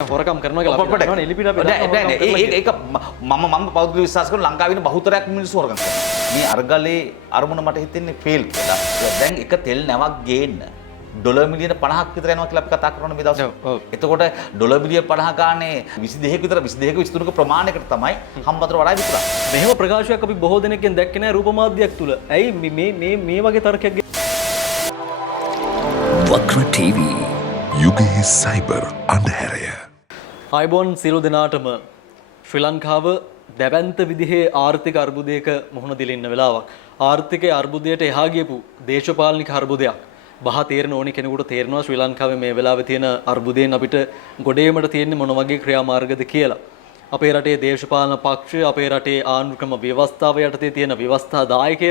හොරකම් කරනවා කියලා අපි දන්නවනේ එලිපිට අපි ඒක මම පෞද්ගලික විශ්වාස කරන ලංකාවේ ඉන්න බහුතරයක් මිනිස්සු හොරකම් කරනවා. මේ අර්ගලේ අරමුණ මට හිතෙන්නේ ෆේල් කියලා. දැන් එක තෙල් නැවක් ගේන්න ඩොලර් මිලියන 50ක් විතර යනවා කියලා අපි කතා කරනවා මේ දවස්වල. එතකොට ඩොලර් මිලියන 50 ගානේ 22ක විතර 22ක 23ක ප්‍රමාණයකට තමයි හම්බතර වඩා විතරක්. මෙහෙම ප්‍රකාශයක් අපි බොහෝ දෙනෙක්ගෙන් දැක්කේ නැහැ රූප මාධ්‍යයක් තුල. ඇයි මේ වගේ තර්කයක් වක්‍ර TV යුගයේ සයිබර් අන්ධහැරය. ආයිබෝන් සියලු දෙනාටම ශ්‍රී ලංකාව දැවැන්ත විදිහේ ආර්ථික අර්බුදයක මුහුණ දෙලා ඉන්න වෙලාවක්. ආර්ථිකයේ අර්බුදයට එහා ගියපු දේශපාලනික අර්බුදයක්. බහ තේරෙන ඕනි කෙනෙකුට තේරෙනවා ශ්‍රී ලංකාවේ මේ වෙලාවේ තියෙන අර්බුදයෙන් අපිට ගොඩේමට තියෙන්නේ මොන වගේ ක්‍රියාමාර්ගද කියලා. අපේ රටේ දේශපාලන පක්ෂ, අපේ රටේ ආණ්ඩුක්‍රම ව්‍යවස්ථාව යටතේ තියෙන ව්‍යවස්ථා දායකය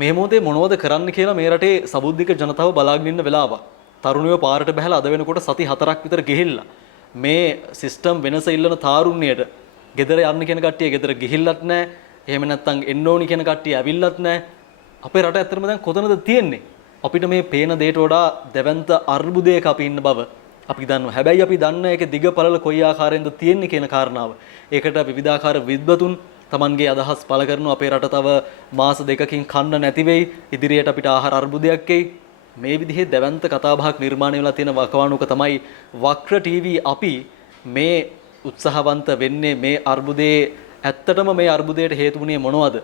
මේ මොහොතේ මොනවද කරන්න කියලා මේ රටේ සබුද්ධික ජනතාව බලාගෙන ඉන්න වෙලාවක්. තරුණයෝ පාරට බහැලා අද වෙනකොට සති 4ක් විතර ගිහිල්ලා මේ සිස්ටම් වෙනස ඉල්ලන තාරුණ්‍යයට ගෙදර යන්න කියන කට්ටිය ගෙදර ගිහිල්ලත් නැහැ. එහෙම නැත්නම් එන්න ඕනි කියන කට්ටිය ඇවිල්ලත් නැහැ. අපේ රට ඇත්තටම දැන් කොතනද තියෙන්නේ? අපිට මේ පේන දේට වඩා දැවැන්ත අර්බුදයක අපි ඉන්න බව අපි දන්නවා. හැබැයි අපි දන්න ඒක දිග පළල කොයි ආකාරයෙන්ද තියෙන්නේ කියන කාරණාව. ඒකට විවිධාකාර විද්වතුන් Tamanගේ අදහස් පළ කරනවා. අපේ රට තව මාස දෙකකින් කන්න නැති වෙයි. ඉදිරියට අපිට ආහාර අර්බුදයක් එයි. මේ විදිහේ දැවැන්ත කතාබහක් නිර්මාණය වෙලා තියෙන වකවානුවක තමයි වක්‍ර TV අපි මේ උත්සාහවන්ත වෙන්නේ. මේ අර්බුදයේ ඇත්තටම මේ අර්බුදයට හේතු වුණේ මොනවද?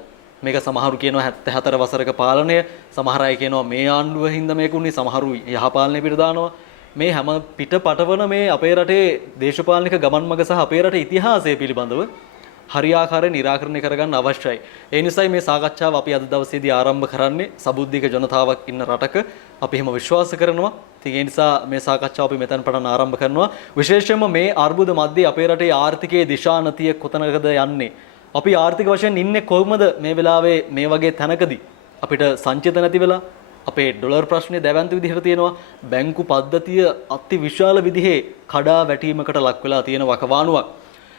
මේක සමහරු කියනවා 74 වසරක පාලනය, සමහර අය කියනවා මේ ආණ්ඩුව හින්දා මේක උනේ, සමහරු යහපාලනය පිට දානවා. මේ හැම පිටපටවන මේ අපේ රටේ දේශපාලනික ගමන් මඟ සහ අපේ රටේ ඉතිහාසය පිළිබඳව හරියාකාරයෙන් निराකරණය කරගන්න අවශ්‍යයි. ඒ නිසායි මේ සාකච්ඡාව අපි අද දවසේදී ආරම්භ කරන්නේ. සබුද්ධික ජනතාවක් ඉන්න රටක අපි එහෙම විශ්වාස කරනවා. ඉතින් ඒ නිසා මේ සාකච්ඡාව අපි මෙතන පටන් ආරම්භ කරනවා. විශේෂයෙන්ම මේ අර්බුද මැද්දේ අපේ රටේ ආර්ථිකයේ දිශානතිය කොතනකද යන්නේ? අපි ආර්ථික වශයෙන් ඉන්නේ කොහොමද මේ වෙලාවේ මේ වගේ තැනකදී? අපිට සංචිත නැති වෙලා අපේ ඩොලර් ප්‍රශ්නේ දැවැන්ත විදිහට තියෙනවා. බැංකු පද්ධතිය අති විශාල විදිහේ කඩා වැටීමකට ලක් වෙලා තියෙන වකවානුවක්.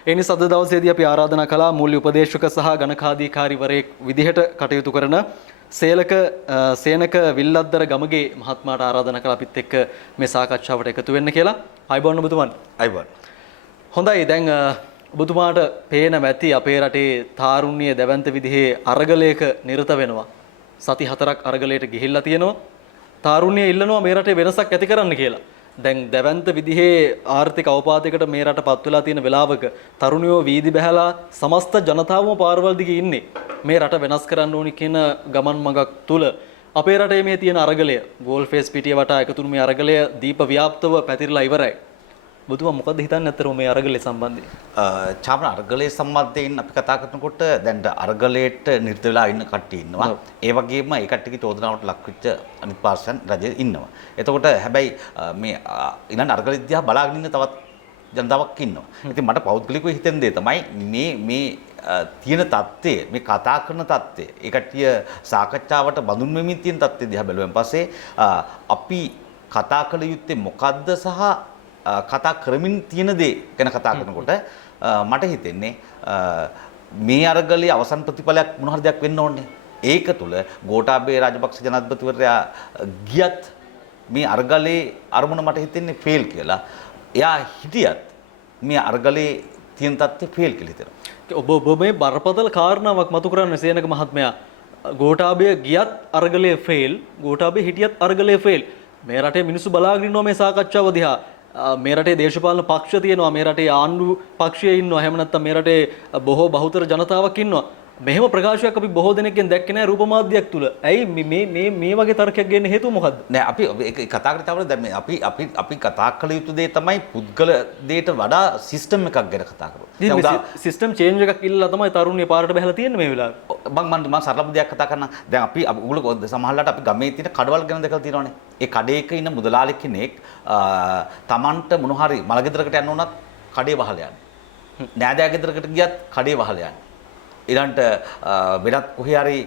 ඒ නිසා අද දවසේදී අපි ආරාධනා කළා මූල්‍ය උපදේශක සහ ගණකාධිකාරීවරයෙක් විදිහට කටයුතු කරන සේනක විල්ලද්දර ගමගේ මහත්මයාට ආරාධනා කළා අපිත් එක්ක මේ සාකච්ඡාවට එකතු වෙන්න කියලා. අයිබෝන් ඔබතුමන්. අයිබෝන්. හොඳයි දැන් ඔබතුමාට පේන මැති අපේ රටේ තාරුණ්‍ය දැවැන්ත විදිහේ අරගලයක නිරත වෙනවා. සති 4ක් අරගලයට ගිහිල්ලා තියෙනවා. තාරුණ්‍ය ඉල්ලනවා මේ රටේ වෙනසක් ඇති කරන්න කියලා. දැන් දැවැන්ත විදිහේ ආර්ථික අවපාතයකට මේ රට පත් වෙලා තියෙන වෙලාවක තරුණයෝ වීදි බැහැලා සමස්ත ජනතාවම පාරවල් දිගේ ඉන්නේ. මේ රට වෙනස් කරන්න ඕනි කියන ගමන් මඟක් තුල අපේ රටේ මේ තියෙන අරගලය, ගෝල් ෆේස් පිටිය වටා එකතුණු මේ අරගලය දීප ව්‍යාප්තව පැතිරලා ඉවරයි. බුදුම මොකද හිතන්නේ අතර මේ අරගලේ සම්බන්ධයෙන්? චාමන අරගලේ සම්බන්ධයෙන් අපි කතා කරනකොට දැන් අරගලයට නිරත වෙලා ඉන්න කට්ටිය ඉන්නවා. ඒ වගේම ඒ කට්ටියගේ චෝදනාවට ලක් වෙච්ච අනිත් පාර්ශ්වයන් රජයේ ඉන්නවා. එතකොට හැබැයි මේ ඊළඟ අරගල දිහා බලාගෙන ඉන්න තවත් ජනතාවක් ඉන්නවා. ඉතින් මට පෞද්ගලිකව හිතෙන දේ තමයි මේ තියෙන தත්ත්වය, මේ කතා කරන தත්ත්වය, ඒ කට්ටිය සාකච්ඡාවට බඳුන් වෙමින් තියෙන தත්ත්වය දිහා බැලුවෙන් පස්සේ අපි කතා කළ යුත්තේ මොකද්ද සහ කතා කරමින් තියෙන දේ ගැන කතා කරනකොට මට හිතෙන්නේ මේ අරගලේ අවසන් ප්‍රතිඵලයක් මොන හරි දෙයක් වෙන්න ඕනේ. ඒක තුල ගෝඨාභය රාජපක්ෂ ජනාධිපතිවරයා ගියත් මේ අරගලේ අරමුණ මට හිතෙන්නේ ෆේල් කියලා. එයා හිටියත් මේ අරගලේ තියෙන තත්ත්වය ෆේල් කියලා හිතෙනවා. ඔබ මේ බරපතල කාරණාවක් මතු කරන්නේ සේනක මහත්මයා. ගෝඨාභය ගියත් අරගලේ ෆේල්, ගෝඨාභය හිටියත් අරගලේ ෆේල්. මේ රටේ මිනිස්සු බලාගෙන ඉන්නවා මේ සාකච්ඡාව දිහා. මේ රටේ දේශපාලන පක්ෂ තියෙනවා, මේ රටේ ආණ්ඩු පක්ෂය ඉන්නවා, එහෙම නැත්නම් මේ රටේ බොහෝ බහුතර ජනතාවක් ඉන්නවා. මෙහෙම ප්‍රකාශයක් අපි බොහෝ දෙනෙක්ගෙන් දැක්කේ නැහැ රූප මාධ්‍යයක් තුල. ඇයි මේ වගේ තර්කයක් ගන්න හේතුව මොකද්ද? නෑ අපි ඒක කතා කරලා දැන් අපි කතා කළ යුතු දේ තමයි පුද්ගල දේට වඩා සිස්ටම් එකක් ගැන කතා කරනවා. සිස්ටම් චේන්ජ් එකක් ඉල්ලලා තමයි තරුණිය පාරට බහලා තියෙන්නේ මේ වෙලාවේ. මම සරල දෙයක් කතා කරනවා. දැන් අපි උගල සමහරලාට අපි ගමේ තියෙන කඩවල් ගැන දැකලා තියෙනවානේ. ඒ කඩේක ඉන්න මුදලාලි කෙනෙක් Tamanට මොන හරි මලගෙදරකට යන්න උනත් කඩේ වහලා යන්නේ. නෑදෑ ගෙදරකට ගියත් කඩේ වහලා යන්නේ. ඊළඟට වෙනත් කොහේ හරි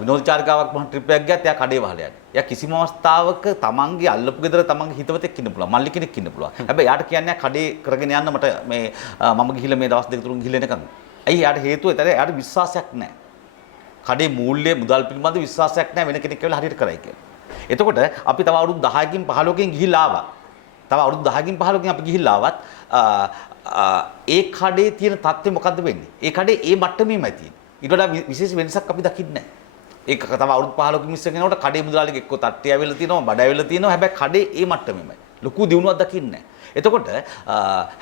විනෝද චාරිකාවක් මම ට්‍රිප් එකක් ගියත් එයා කඩේ වහලා යන්නේ. එයා කිසිම අවස්ථාවක තමන්ගේ අල්ලපු ගෙදර තමන්ගේ හිතවතෙක් ඉන්න පුළුවන්. මල්ලි කෙනෙක් ඉන්න පුළුවන්. හැබැයි යාට කියන්නේ කඩේ කරගෙන යන්න මට මේ මම ගිහිල්ලා මේ දවස් දෙක තුනක් ගිහිල්ලා එනකන්. ඇයි යාට හේතුව ඒතර යාට විශ්වාසයක් නැහැ. කඩේ මූල්‍ය මුදල් පිළිබඳ විශ්වාසයක් නැහැ වෙන කෙනෙක් කියලා හරියට කරයි කියලා. එතකොට අපි තව අවුරුදු 10කින් 15කින් ගිහිල්ලා ආවා. තව අවුරුදු 10කින් 15කින් අපි ගිහිල්ලා ආවත් ඒ කඩේ තියෙන තත්ත්වය මොකද්ද වෙන්නේ? ඒ කඩේ ඒ මට්ටමේමයි තියෙන්නේ. ඊට වඩා විශේෂ වෙනසක් අපි දකින්නේ නැහැ. ඒක තව අවුරුදු 15කින් මිස් වෙනකොට කඩේ මුදලාලිගේ එක්ක තට්ටේ ඇවිල්ලා තියෙනවා, බඩ ඇවිල්ලා තියෙනවා. හැබැයි කඩේ ඒ මට්ටමේමයි. ලොකු දියුණුවක් දකින්නේ නැහැ. එතකොට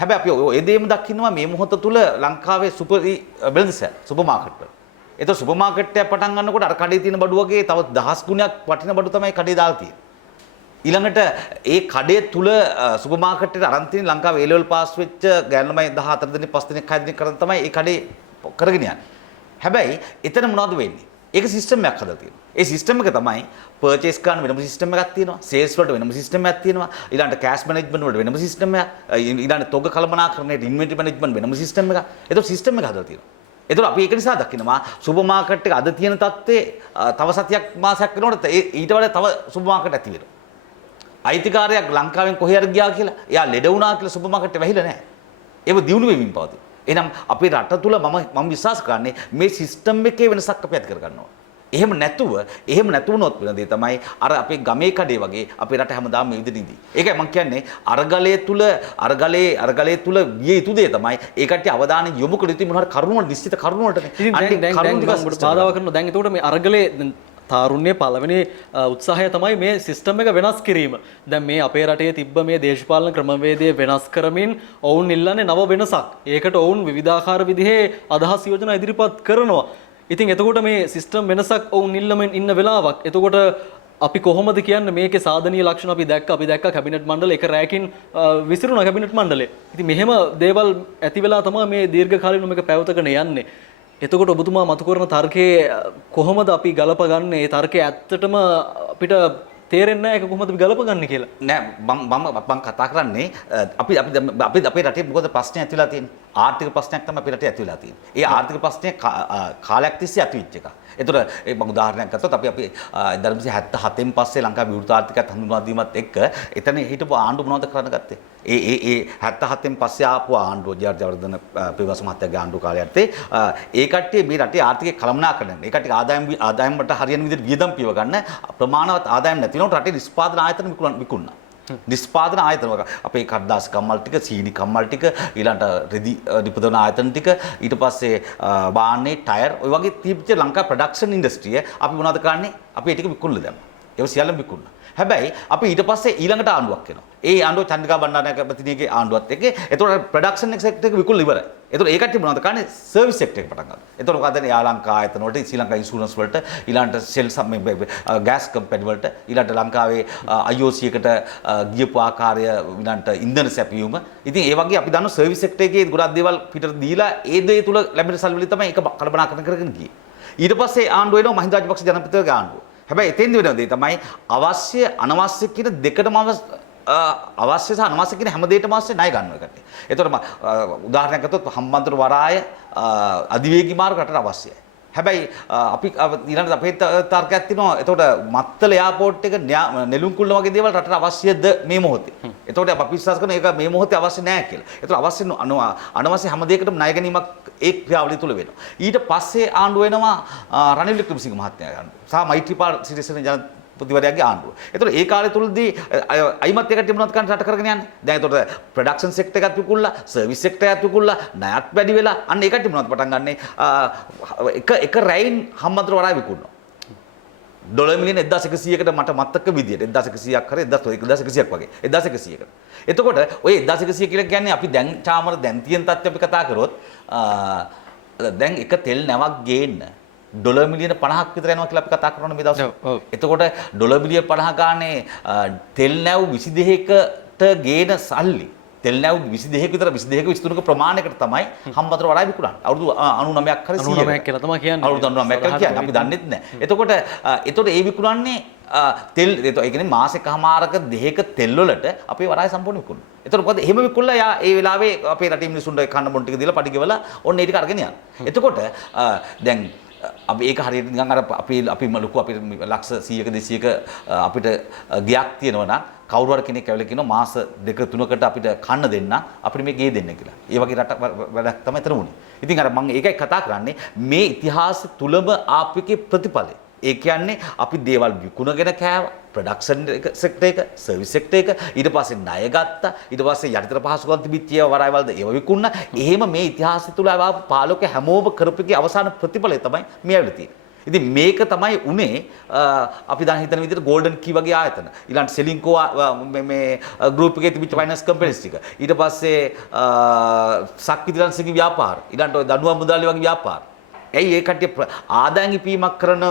හැබැයි අපි ඒ දෙයම දකින්නවා මේ මොහොත තුල ලංකාවේ වෙළඳසැල් සුපර් මාකට් වල. ඒතර සුපර් මාකට් එකක් පටන් ගන්නකොට අර කඩේ තියෙන බඩු වගේ තව 10 ගුණයක් වටින බඩු තමයි කඩේ දාලා තියෙන්නේ. ඊළඟට ඒ කඩේ තුල සුපර් මාකට් එකට අරන් තියෙන ලංකාවේ A level පාස් වෙච්ච ගෑනු ළමයි 14 දෙනෙක් 5 දෙනෙක් 6 දෙනෙක් කරන් තමයි ඒ කඩේ කරගෙන යන්නේ. හැබැයි එතන මොනවද වෙන්නේ? ඒක සිස්ටම් එකක් හදලා තියෙනවා. ඒ සිස්ටම් එක තමයි පර්චේස් ගන්න වෙනම සිස්ටම් එකක් තියෙනවා. සේල්ස් වලට වෙනම සිස්ටම් එකක් තියෙනවා. ඊළඟට කෑෂ් මැනේජ්මන්ට් වලට වෙනම සිස්ටම් එකක්. ඊළඟට තොග කළමනාකරණයට ඉන්වෙන්ටරි මැනේජ්මන්ට් වෙනම සිස්ටම් එකක්. ඒක සිස්ටම් එක හදලා තියෙනවා. ඒතකොට අපි ඒක නිසා දකිනවා සුපර් මාකට් එක අද තියෙන තත්ත්වයේ තව සතියක් මාසයක් වෙනකොට ඊට වඩා තව සුපර් මාකට් ඇති වෙනවා. අයිතිකාරයක් ලංකාවෙන් කොහේ හරි ගියා කියලා එයා ලෙඩ වුණා කියලා සුපර් මාකට් එක වැහිලා නැහැ. ඒක දියුණු වෙමින් පවතී. එහෙනම් අපේ රට තුල මම විශ්වාස කරන්නේ මේ සිස්ටම් එකේ වෙනසක් අපි ඇති කර ගන්නවා. එහෙම නැතුනොත් වෙන දේ තමයි අර අපේ ගමේ කඩේ වගේ අපේ රට හැමදාම මේ විදිහට ඉදී. ඒකයි මම කියන්නේ අරගලයේ තුල විය යුතු දේ තමයි ඒකට අවධානය යොමු කළ යුතු මොනවා කරුණු වල නිශ්චිත කරුණු වලටනේ. දැන් බාධා කරනවා. දැන් එතකොට මේ අරගලයේ තාරුණ්‍යයේ පළවෙනි උත්සාහය තමයි මේ සිස්ටම් එක වෙනස් කිරීම. දැන් මේ අපේ රටේ තිබ්බ මේ දේශපාලන ක්‍රමවේදය වෙනස් කරමින් ඔවුන් ඉල්ලන්නේ නව වෙනසක්. ඒකට ඔවුන් විවිධාකාර විදිහේ අදහස් යෝජනා ඉදිරිපත් කරනවා. ඉතින් එතකොට මේ සිස්ටම් වෙනසක් ඔවුන් ඉල්ලමින් ඉන්න වෙලාවක්. එතකොට අපි කොහොමද කියන්නේ මේකේ සාධනීය ලක්ෂණ අපි දැක්ක කැබිනට් මණ්ඩලය එක රැයකින් විසිරුණා කැබිනට් මණ්ඩලය. ඉතින් මෙහෙම දේවල් ඇති වෙලා තමයි මේ දීර්ඝකාලීනව මේක පැවතගෙන යන්නේ. එතකොට ඔබතුමා මතු කරන තර්කයේ කොහොමද අපි ගලපගන්නේ? ඒ තර්කය ඇත්තටම අපිට තේරෙන්නේ නැහැ ඒක කොහොමද අපි ගලපගන්නේ කියලා. නෑ මම කතා කරන්නේ අපි අපේ රටේ මොකද ප්‍රශ්නේ ඇති වෙලා තියෙන්නේ? ආර්ථික ප්‍රශ්නයක් තමයි අපේ රටේ ඇති වෙලා තියෙන්නේ. ඒ ආර්ථික ප්‍රශ්නේ කාලයක් තිස්සේ ඇති වෙච්ච එක. ඒතර මම උදාහරණයක් ගත්තොත් අපි 1977න් පස්සේ ලංකාවේ විවෘත ආර්ථිකයත් හඳුන්වා දීමත් එක්ක එතන හිටපු ආණ්ඩුව මොනවද කරන්න ගත්තේ? ඒ 77න් පස්සේ ආපු ආණ්ඩුව ජයවර්ධන පියවස මහත්තයාගේ ආණ්ඩුව කාලයත් ඒ කට්ටිය මේ රටේ ආර්ථිකය කළමනාකරන. ඒ කට්ටිය ආදායම් වලට හරියන විදිහට වියදම් පියව ගන්න ප්‍රමාණවත් ආදායම් නැති වෙනකොට රටේ නිෂ්පාදන ආයතන විකුණනවා. නිෂ්පාදන ආයතන අපේ කඩදාසි කම්මල් ටික, සීනි කම්මල් ටික, ඊළඟට රෙදි නිපදවන ආයතන ටික, ඊට පස්සේ වාහනේ ටයර් ඔය වගේ තිබිච්ච ලංකා ප්‍රොඩක්ෂන් ඉන්ඩස්ට්‍රිය අපි මොනවද කරන්නේ? අපි ඒ ටික විකුණලා දැම්මා. ඒක සියල්ලම විකුණා. හැබැයි අපි ඊට පස්සේ ඊළඟට ආණ්ඩුවක් එනවා. ඒ ආණ්ඩුව චන්ද්‍රිකා බණ්ඩාරනායකපතිනියගේ ආණ්ඩුවත් එක්ක ඒතකොට ප්‍රොඩක්ෂන් සෙක්ටර් එක විකුණලා ඉවරයි. ඒතකොට ඒ කට්ටිය මොනවද කරන්නේ? සර්විස් සෙක්ටර් එක පටන් ගන්නවා. ඒතකොට මොකද යා ලංකා ආයතන වලට, ශ්‍රී ලංකා ඉන්ෂුරන්ස් වලට, ඊළඟට සෙල් ගෑස් කම්පැනි වලට, ඊළඟට ලංකාවේ IOC එකට ගියපු ආකාරය, ඊළඟට ඉන්ධන සැපයීම. ඉතින් ඒ වගේ අපි දන්න සර්විස් සෙක්ටර් එකේ ගොඩක් දේවල් පිටට දීලා ඒ දේ තුල ලැබෙන සල්ලි වලින් තමයි ඒක කළමනාකරණය කරගෙන ගියේ. ඊට පස්සේ ආණ්ඩුව එනවා මහින්ද රාජපක්ෂ ජනාධිපතිතුමාගේ ආණ්ඩුව. හැබැයි එතෙන්ද වෙන දේ තමයි අවශ්‍ය අනවශ්‍ය කියන දෙකටම අවශ්‍ය සහ අනවශ්‍ය කියන හැම දෙයකටම අවශ්‍ය ණය ගන්නවා එකට. ඒතකොට උදාහරණයක් ගත්තොත් හම්බන්තොට වරාය අධිවේගී මාර්ග රටට අවශ්‍යයි. හැබැයි අපි ඊළඟට අපේ තර්කයක් තියෙනවා. ඒතකොට මත්තල එයාපෝට් එක නෙළුම්කුල්ල වගේ දේවල් රටට අවශ්‍යද මේ මොහොතේ. ඒතකොට අපි විශ්වාස කරන එක මේ මොහොතේ අවශ්‍ය නැහැ කියලා. ඒතකොට අවශ්‍ය අනවශ්‍ය හැම දෙයකටම ණය ගැනීමක් ඒ ක්‍රියාවලිය තුල වෙනවා. ඊට පස්සේ ආණ්ඩුව වෙනවා රනිල් වික්‍රමසිංහ මහත්මයාගේ ආණ්ඩුව. සහ මෛත්‍රීපාල සිරිසේන ජනාධිපතිවරයාගේ ආණ්ඩුව. ඒතකොට ඒ කාලය තුලදී අයිමත් එකට මොනවද කරන්න රට කරගෙන යන්නේ? දැන් ඒතකොට ප්‍රොඩක්ෂන් සෙක්ටර් එකත් විකුණලා, සර්විස් සෙක්ටර් එකත් විකුණලා, ණයත් වැඩි වෙලා අන්න ඒකට මොනවද පටන් ගන්නෙ? එක රැයින් හම්බන්තොට වරාය විකුණනවා. ඩොලර් මිලියන 1100කට මට මතක විදියට 1100ක් හරි 1100ක් වගේ 1100කට. එතකොට ඔය 1100 කියලා කියන්නේ අපි දැන් චාමර දැන් තියෙන තත්ත්වය අපි කතා කරොත් දැන් එක තෙල් නැවක් ගේන්න ඩොලර් මිලියන 50ක් විතර යනවා කියලා අපි කතා කරනවා මේ දවස්වල. එතකොට ඩොලර් මිලියන 50 ගානේ තෙල් නැව් 22කට ගේන සල්ලි තෙල් නැව් 22ක විතර 22ක 23ක ප්‍රමාණයකට තමයි හම්බන්තොට වරාය විකුණන්නේ. අවුරුදු 99ක් හරි 99ක් කියලා තමයි කියන්නේ. අවුරුදු 99ක් කියලා කියන්නේ අපි දන්නෙත් නැහැ. එතකොට ඒ විකුණන්නේ තෙල් ඒ කියන්නේ මාසෙකමාරක දෙකක තෙල් වලට අපේ වරාය සම්පූර්ණ විකුණනවා. එතකොට මොකද එහෙම විකුණලා යා ඒ වෙලාවේ අපේ රටේ මිනිස්සුන්ට කන්න බොන්න ටික දීලා පඩි ගෙවලා ඔන්න ඒ ටික අරගෙන යනවා. එතකොට දැන් අපි ඒක හරියට නිකන් අර අපි ලොකු අපිට ලක්ෂ 100ක 200ක අපිට ගියක් තියෙනවා නම් කවුරු හරි කෙනෙක් ඇවිල්ලා කියනවා මාස 2-3කට අපිට කන්න දෙන්න අපිට මේ ගේ දෙන්න කියලා. ඒ වගේ රට වැඩක් තමයි එතන උනේ. ඉතින් අර මම ඒකයි කතා කරන්නේ මේ ඉතිහාස තුලම ආපිකේ ප්‍රතිඵලය. ඒ කියන්නේ අපි දේවල් විකුණගෙන කෑවා, ප්‍රොඩක්ෂන් සෙක්ටර් එක, සර්විස් සෙක්ටර් එක, ඊට පස්සේ ණය ගත්තා, ඊට පස්සේ යටිතර පහසුකම් තිබිච්ච වරායවලද ඒව විකුණා. එහෙම මේ ඉතිහාසය තුල ආව පාලක හැමෝම කරපු එකේ අවසාන ප්‍රතිඵලය තමයි මේ ඇවිල්ලා තියෙන්නේ. ඉතින් මේක තමයි උනේ අපි දැන් හිතන විදිහට ගෝල්ඩන් කී වගේ ආයතන. ඊළඟ සෙලින්කෝ මේ ගෲප් එකේ තිබිච්ච ෆයිනෑන්ස් කම්පැනිස් ටික. ඊට පස්සේ සක්විතිලන්සේගේ ව්‍යාපාර. ඊළඟට ඔය දනුවම් මුදල් වගේ ව්‍යාපාර. ඇයි ඒ කට්ටිය ආදායම් ඉපීමක් කරන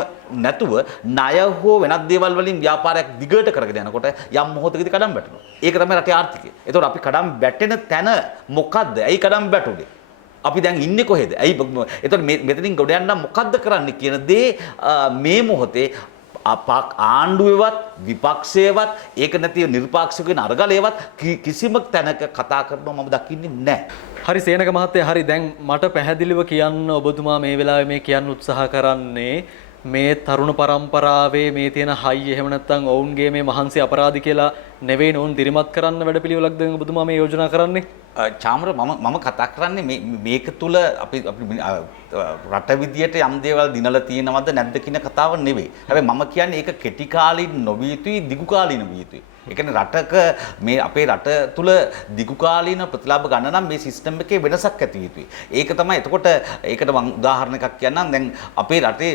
නැතුව ණය හෝ වෙනත් දේවල් වලින් ව්‍යාපාරයක් දිගට කරගෙන යනකොට යම් මොහොතකදී කඩම් වැටෙනවා. ඒක තමයි රටේ ආර්ථිකය. ඒතකොට අපි කඩම් වැටෙන තැන මොකද්ද? ඇයි කඩම් වැටුනේ? අපි දැන් ඉන්නේ කොහෙද? ඇයි එතකොට මෙතනින් ගොඩ යන්න මොකද්ද කරන්න කියන දේ මේ මොහොතේ ආණ්ඩුවේවත් විපක්ෂයේවත් ඒක නැතිව නිර්පාක්ෂික වෙන අරගලයේවත් කිසිම තැනක කතා කරනවා මම දකින්නේ නැහැ. හරි සේනක මහත්තයා හරි දැන් මට පැහැදිලිව කියන්න ඔබතුමා මේ වෙලාවේ මේ කියන්න උත්සාහ කරන්නේ මේ තරුණ පරම්පරාවේ මේ තියෙන හයි එහෙම නැත්නම් ඔවුන්ගේ මේ මහන්සි අපරාධි කියලා නෙවෙයි නෝන් දිරිමත් කරන්න වැඩපිළිවෙලක්ද ඔබතුමා මේ යෝජනා කරන්නේ? චාමර මම කතා කරන්නේ මේක තුල අපි රට විදියට යම් දේවල් දිනලා තියෙනවද නැද්ද කියන කතාව නෙවෙයි. හැබැයි මම කියන්නේ ඒක කෙටි කාලින නොවිය යුතුයි දිගු කාලින විය යුතුයි. ඒ කියන්නේ රටක මේ අපේ රට තුල දිගු කාලින ප්‍රතිලාභ ගන්න නම් මේ සිස්ටම් එකේ වෙනසක් ඇති යුතුයි. ඒක තමයි එතකොට ඒකට මම උදාහරණ එකක් කියන්නම්. දැන් අපේ රටේ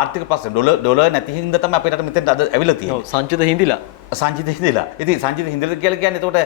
ආර්ථික ප්‍රශ්න ඩොලර් නැති හින්දා තමයි අපේ රට මෙතෙන්ට අද ඇවිල්ලා තියෙන්නේ. ඔව් සංචිත හිඳිලා. සංචිත හිඳිලා. ඉතින් සංචිත හිඳිලා කියලා කියන්නේ එතකොට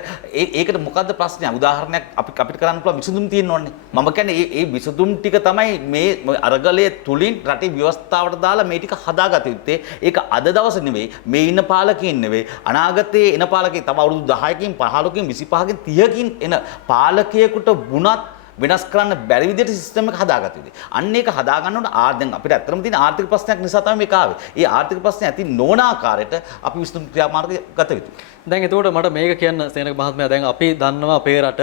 ඒකට මොකද්ද ප්‍රශ්නය? උදාහරණයක් අපිට කරන්න පුළුවන් විසඳුම් තියෙන්න ඕනේ. මම කියන්නේ මේ විසඳුම් ටික තමයි මේ අරගලයේ තුලින් රටේ ව්‍යවස්ථාවට දාලා මේ ටික හදාගත යුත්තේ. ඒක අද දවසේ නෙවෙයි, මේ ඉන්න පාලකයින් නෙවෙයි, අනාගතයේ එන පාලකයින් තව අවුරුදු 10කින් 15කින් 25කින් 30කින් එන පාලකයෙකුට වුණත් වෙනස් කරන්න බැරි විදිහට සිස්ටම් එක හදාගත යුතුයි. අන්න ඒක හදාගන්න ඕන දැන් අපිට ඇත්තටම තියෙන ආර්ථික ප්‍රශ්නයක් නිසා තමයි මේක ආවේ. ඒ ආර්ථික ප්‍රශ්නේ ඇති නොවන ආකාරයට අපි විසඳුම් ක්‍රියාමාර්ග ගත යුතුයි. දැන් එතකොට මට මේක කියන්න සේනක මහත්මයා දැන් අපි දන්නවා අපේ රට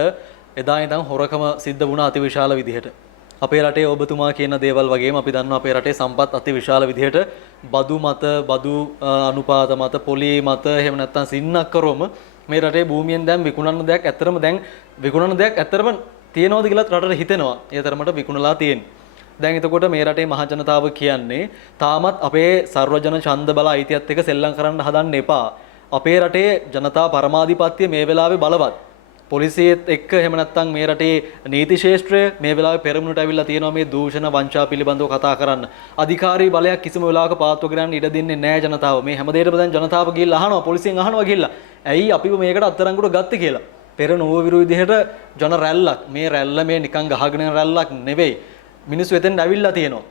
එදා ඉඳන් හොරකම සිද්ධ වුණා අතිවිශාල විදිහට. අපේ රටේ ඔබතුමා කියන දේවල් වගේම අපි දන්නවා අපේ රටේ සම්පත් අතිවිශාල විදිහට බදු මත බදු අනුපාත මත පොලී මත එහෙම නැත්නම් සින්නක්කරොම මේ රටේ භූමියෙන් දැන් විකුණන දෙයක් ඇත්තටම තියෙනවද කියලාත් රටට හිතෙනවා. ඒ තරමට විකුණලා තියෙන්නේ. දැන් එතකොට මේ රටේ මහ ජනතාව කියන්නේ තාමත් අපේ සර්වජන ඡන්ද බල අයිතියත් එක්ක සෙල්ලම් කරන්න හදන්න එපා. අපේ රටේ ජනතා පරමාධිපත්‍ය මේ වෙලාවේ බලවත්. පොලිසියත් එක්ක එහෙම නැත්නම් මේ රටේ නීති ශාස්ත්‍රය මේ වෙලාවේ පෙරමුණට අවිල්ලා තියෙනවා මේ දූෂණ වංචා පිළිබඳව කතා කරන්න. අධිකාරී බලයක් කිසිම වෙලාවක පාත්ව කරන්න ඉඩ දෙන්නේ නැහැ ජනතාව. මේ හැම දෙයකටම දැන් ජනතාව ගිහිල්ලා අහනවා පොලිසියෙන් අහනවා ගිහිල්ලා. ඇයි අපිව මේකට අත්තරංගුට ගත්තේ කියලා. පෙර නොව විරුද්ධියට ජන රැල්ලක් මේ රැල්ල මේ නිකන් ගහගෙන රැල්ලක් නෙවෙයි මිනිස්සු එතෙන් ඇවිල්ලා තියෙනවා.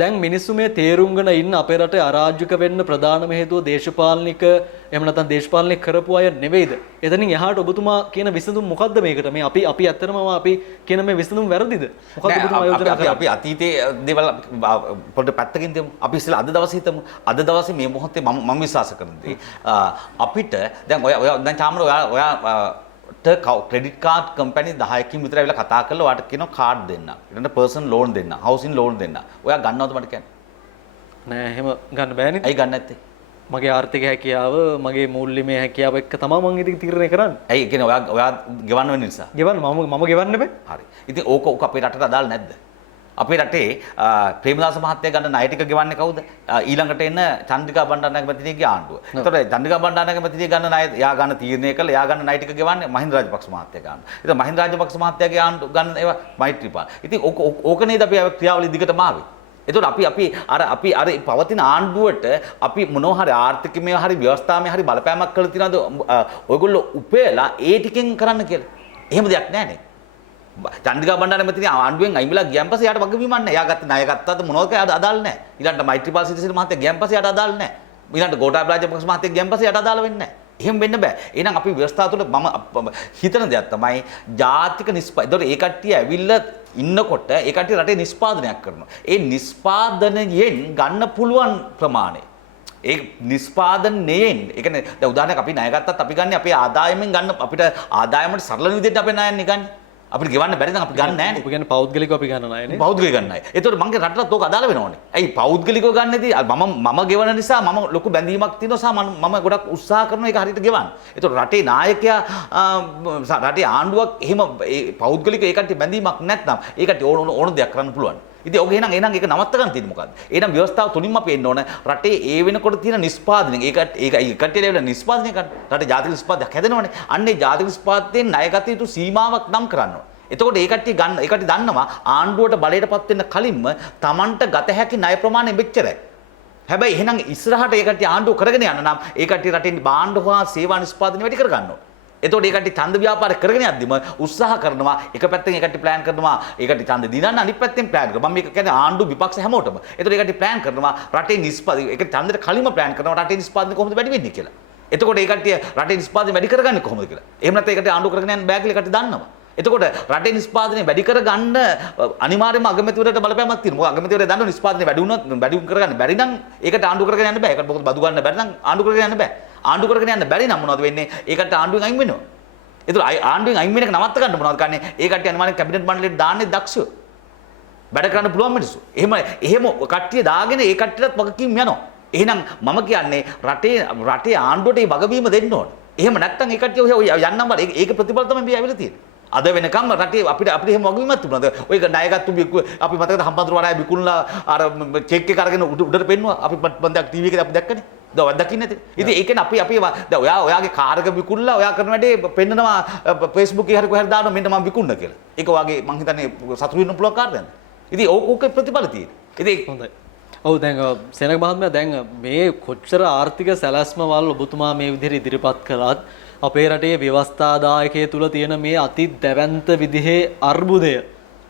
දැන් මිනිස්සු මේ තේරුම්ගෙන ඉන්න අපේ රටේ අරාජික වෙන්න ප්‍රධානම හේතුව දේශපාලනික එහෙම නැත්නම් දේශපාලනික කරපු අය නෙවෙයිද? එතනින් එහාට ඔබතුමා කියන විසඳුම මොකද්ද මේකට? මේ අපි ඇත්තටම අපි කියන මේ විසඳුම වැරදිද? මොකද්ද ඔබතුමා යෝජනා කරන්නේ? අපි අතීතයේ දේවල් පොඩ්ඩ පැත්තකින් දෙමු. අපි ඉස්සෙල්ලා අද දවසේ හිතමු. අද දවසේ මේ මොහොතේ මම විශ්වාස කරන දේ අපිට දැන් ඔය දැන් චාමර ඔයා ක්‍රෙඩිට් කාඩ් කම්පැනි 10කින් විතර ඇවිල්ලා කතා කරලා ඔයාට කියනවා කාඩ් දෙන්න. ඊට පර්සනල් ලෝන් දෙන්න, හවුසින් ලෝන් දෙන්න. ඔයා ගන්නවද මට කියන්න? නෑ එහෙම ගන්න බෑනේ. ඇයි ගන්න නැත්තේ? මගේ ආර්ථික හැකියාව, මගේ මූල්‍යමය හැකියාව එක්ක තමයි මම ඉතින් තීරණය කරන්නේ. ඇයි ඒ කියන්නේ ඔයා ගෙවන්න වෙන නිසා? ගෙවන්න මම ගෙවන්න බෑ. හරි. ඉතින් ඕක අපේ රටට අදාළ නැද්ද? අපේ රටේ ප්‍රේමදාස මහත්තයා ගන්න ණය ටික ගෙවන්නේ කවුද? ඊළඟට එන චන්ද්‍රිකා බණ්ඩාරනායක මැතිණියගේ ආණ්ඩුව. ඒතකොට චන්ද්‍රිකා බණ්ඩාරනායක මැතිණිය ගන්න ණය යා ගන්න තීරණය කළා. යා ගන්න ණය ටික ගෙවන්නේ මහින්ද රාජපක්ෂ මහත්තයා ගන්න. ඒතකොට මහින්ද රාජපක්ෂ මහත්තයාගේ ආණ්ඩුව ගන්න ඒවා මෛත්‍රීපාල. ඉතින් ඕක නේද අපි ක්‍රියාවලිය දිගටම ආවේ. ඒතකොට අපි අර පවතින ආණ්ඩුවට අපි මොනවා හරි ආර්ථිකමය හරි ව්‍යවස්ථාමය හරි බලපෑමක් කරලා තියනවාද ඔයගොල්ලෝ උපේලා ඒ ටිකෙන් කරන්න කියලා. එහෙම දෙයක් නැහැ නේ. චන්ද්‍රිකා බණ්ඩාරනායක මැතිණිය ආණ්ඩුවෙන් අයිමිලා ගියන් පස්සේ යාට වගකීමක් නැහැ. යා ගත්ත ණය ගත්තද මොනවද කියලා අදාළ නැහැ. ඊළඟට මෛත්‍රීපාල සිරිසේන මහත්තයා ගියන් පස්සේ යාට අදාළ නැහැ. ඊළඟට ගෝඨාභය රාජපක්ෂ මහත්තයා ගියන් පස්සේ යාට අදාළ වෙන්නේ නැහැ. එහෙම වෙන්න බෑ. එහෙනම් අපි ව්‍යවස්ථාව තුළ මම හිතන දෙයක් තමයි ජාතික ඒතකොට ඒ කට්ටිය ඇවිල්ලා ඉන්නකොට ඒ කට්ටිය රටේ නිෂ්පාදනයක් කරනවා. ඒ නිෂ්පාදනයෙන් ගන්න පුළුවන් ප්‍රමාණය ඒ නිෂ්පාදනයෙන් ඒ කියන්නේ දැන් උදාහරණයක් අපි ණය ගත්තත් අපි ගන්න අපේ ආදායමෙන් ගන්න අපිට ආදායමට සරල විදිහට අපේ ණයන්නේ ගන්න. අපිට ගෙවන්න බැරි නම් අපි ගන්න නැහැ නේ. ඔබ කියන්නේ පෞද්ගලිකව අපි ගන්න ණයනේ. පෞද්ගලික ගන්න ණය. ඒතකොට මගේ රටට ඕක අදාළ වෙනවනේ. ඇයි පෞද්ගලිකව ගන්නදී මම ගෙවන නිසා මම ලොකු බැඳීමක් තියෙනවා සහ මම ගොඩක් උත්සාහ කරනවා ඒක හරියට ගෙවන්න. ඒතකොට රටේ නායකයා රටේ ආණ්ඩුවක් එහෙම පෞද්ගලික ඒකට බැඳීමක් නැත්නම් ඒකට ඕන දෙයක් කරන්න පුළුවන්. ඉතින් ඔක එහෙනම් ඒක නවත්ත ගන්න තියෙන්නේ මොකද්ද? එහෙනම් ව්‍යවස්ථාව තුලින්ම අපි එන්න ඕන රටේ ඒ වෙනකොට තියෙන නිෂ්පාදනය. ඒක කට්ටියට ලැබෙන නිෂ්පාදනය ගන්න. රටේ ජාතික නිෂ්පාදනයක් හැදෙනවනේ. අන්නේ ජාතික නිෂ්පාදනයෙන් ණයගත යුතු සීමාවක් නම් කරන්න ඕන. එතකොට ඒ කට්ටිය දන්නවා ආණ්ඩුවට බලයටපත් වෙන්න කලින්ම Tamanට ගත හැකි ණය ප්‍රමාණය මෙච්චරයි. හැබැයි එහෙනම් ඉස්සරහට ඒ කට්ටිය ආණ්ඩුව කරගෙන යන්න නම් ඒ කට්ටිය රටේ භාණ්ඩ හා සේවා නිෂ්පාදනය වැඩි කර ගන්න ඕන. එතකොට ඒ කට්ටිය ඡන්ද ව්‍යාපාර කරගෙන යද්දිම උත්සාහ කරනවා එක පැත්තෙන් ඒ කට්ටිය ප්ලෑන් කරනවා ඒ කට්ටිය ඡන්ද දිනන්න අනිත් පැත්තෙන් ප්ලෑන් කරනවා. මම මේක කියන්නේ ආණ්ඩු විපක්ෂ හැමෝටම. එතකොට ඒ කට්ටිය ප්ලෑන් කරනවා රටේ නිෂ්පාදනය ඒක ඡන්දෙට කලින්ම ප්ලෑන් කරනවා රටේ නිෂ්පාදනය කොහොමද වැඩි වෙන්නේ කියලා. එතකොට ඒ කට්ටිය රටේ නිෂ්පාදනය වැඩි කරගන්නේ කොහොමද කියලා. එහෙම නැත්නම් ඒ කට්ටිය ආණ්ඩුව කරගෙන යන්න බෑ කියලා කට්ටිය දන්නවා. එතකොට රටේ නිෂ්පාදනය වැඩි කරගන්න අනිවාර්යයෙන්ම අගමැතිවරයාට බලපෑමක් තියෙනවා. මොකද අගමැතිවරයා දන්නවා නිෂ්පාදනය වැඩි වුණොත් වැඩි කරගන්න බැරි නම් ඒකට ආණ්ඩුව කරගෙන යන්න බෑ. ඒකට මොකද බදු ගන්න බැරි නම් ආණ්ඩුව කරගෙන යන්න බෑ. ආණ්ඩුව කරගෙන යන්න බැරි නම් මොනවද වෙන්නේ? ඒකට ආණ්ඩුවෙන් අයින් වෙනවා. ඒතර ආණ්ඩුවෙන් අයින් වෙන එක නවත්ත ගන්න මොනවද කරන්නේ? ඒ කට්ටිය අනිවාර්යෙන් කැබිනට් මණ්ඩලයට දාන්නේ දක්ෂයෝ. වැඩ කරන්න පුළුවන් මිනිස්සු. එහෙම කට්ටිය දාගෙන ඒ කට්ටියටත් වගකීම් යනවා. එහෙනම් මම කියන්නේ රටේ ආණ්ඩුවට මේ වගවීම දෙන්න ඕන. එහෙම නැත්නම් ඒ කට්ටිය ඔය යන්නම් බල ඒක ප්‍රතිඵල තමයි මේ ඇවිල්ලා තියෙන්නේ. අද වෙනකම් රටේ අපිට එහෙම වගවීමක් තිබුණාද? ඔය ණයගත්තු අපි මතකද හම්බන්තොට වරාය විකුණලා අර චෙක් එක අරගෙන උඩට පෙන්නුවා. අපි බන්දක් ටීවී එකේ අපි දැක්කනේ. දැන් දකින්න නැති. ඉතින් ඒ කියන්නේ අපි දැන් ඔයාගේ කාර් එක විකුණලා ඔයා කරන වැඩේ පෙන්නනවා Facebook එකේ හරි කොහෙද දානවා මෙන්න මම විකුණන කියලා. ඒක වගේ මං හිතන්නේ සතුටු වෙන්න පුළුවන් කාර්යයක්. ඉතින් ඕකේ ප්‍රතිඵල තියෙන්නේ. ඉතින් හොඳයි. ඔව් දැන් සෙනග මහත්මයා දැන් මේ කොච්චර ආර්ථික සැලැස්මවල් ඔබතුමා මේ විදිහට ඉදිරිපත් කළත් අපේ රටේ ව්‍යවස්ථාදායකයේ තුල තියෙන මේ අති දැවැන්ත විදිහේ අර්බුදය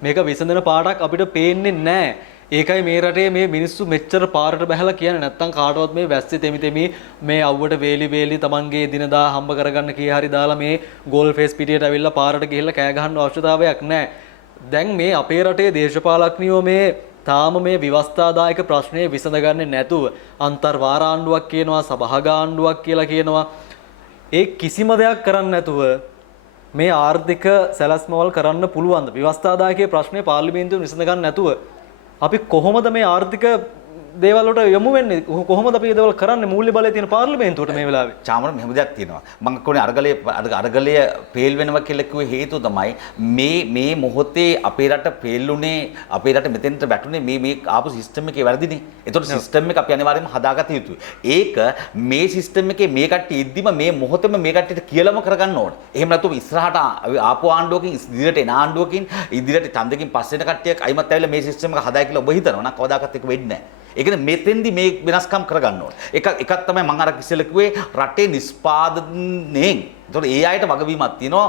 මේක විසඳන පාඩක් අපිට පේන්නේ නැහැ. ඒකයි මේ රටේ මේ මිනිස්සු මෙච්චර පාරට බහැලා කියන්නේ නැත්තම් කාටවත් මේ වැස්සේ තෙමි මේ අවුවට වේලි තමන්ගේ දිනදා හම්බ කරගන්න කී හරි දාලා මේ ගෝල් ෆේස් පිටියට ඇවිල්ලා පාරට ගිහිල්ලා කෑ ගහන්න අවශ්‍යතාවයක් නැහැ. දැන් මේ අපේ රටේ දේශපාලඥයෝ මේ තාම මේ ව්‍යවස්ථාදායක ප්‍රශ්නේ විසඳගන්නේ නැතුව අන්තර්වාර ආණ්ඩුවක් කියනවා සභාග ආණ්ඩුවක් කියලා කියනවා. ඒ කිසිම දෙයක් කරන්නේ නැතුව මේ ආර්ථික සැලැස්මවල් කරන්න පුළුවන්ද? ව්‍යවස්ථාදායකයේ ප්‍රශ්නේ පාර්ලිමේන්තුවෙන් විසඳ ගන්න නැතුව අපි කොහොමද මේ ආර්ථික දේවල් වලට යොමු වෙන්නේ? කොහොමද අපි මේ දේවල් කරන්නේ? මූල්‍ය බලය තියෙන පාර්ලිමේන්තුවට මේ වෙලාවේ. චාමර මෙහෙම දෙයක් තියෙනවා. මම කියන්නේ අරගලය පේල් වෙනවා කියලා කිව්වේ හේතුව තමයි මේ මොහොතේ අපේ රට පේල්ුනේ අපේ රට මෙතෙන්ට වැටුනේ මේ ආපු සිස්ටම් එකේ වැරදිනේ. ඒතකොට සිස්ටම් එක අපි අනිවාර්යයෙන්ම හදාගත යුතුයි. ඒක මේ සිස්ටම් එකේ මේ කට්ටිය ඉද්දිම මේ මොහොතේම මේ කට්ටියට කියලාම කරගන්න ඕනේ. එහෙම නැත්නම් ඉස්සරහට ආපු ආණ්ඩුවකින් ඉදිරියට එන ආණ්ඩුවකින් ඉදිරියට ඡන්දකින් පස්සේ එන කට්ටියක් අයිමත් ඇවිල්ලා මේ සිස්ටම් එක හදායි කියලා ඔබ හිතනවා නම් කවදාකවත් ඒක වෙන්නේ නැහැ. ඒ කියන්නේ මෙතෙන්දි මේ වෙනස්කම් කරගන්න ඕනේ. එකක් තමයි මම අර ඉස්සෙල්ලා කිව්වේ රටේ නිෂ්පාදනයෙන්. ඒතකොට ඒ අයට වගවීමක් තියෙනවා.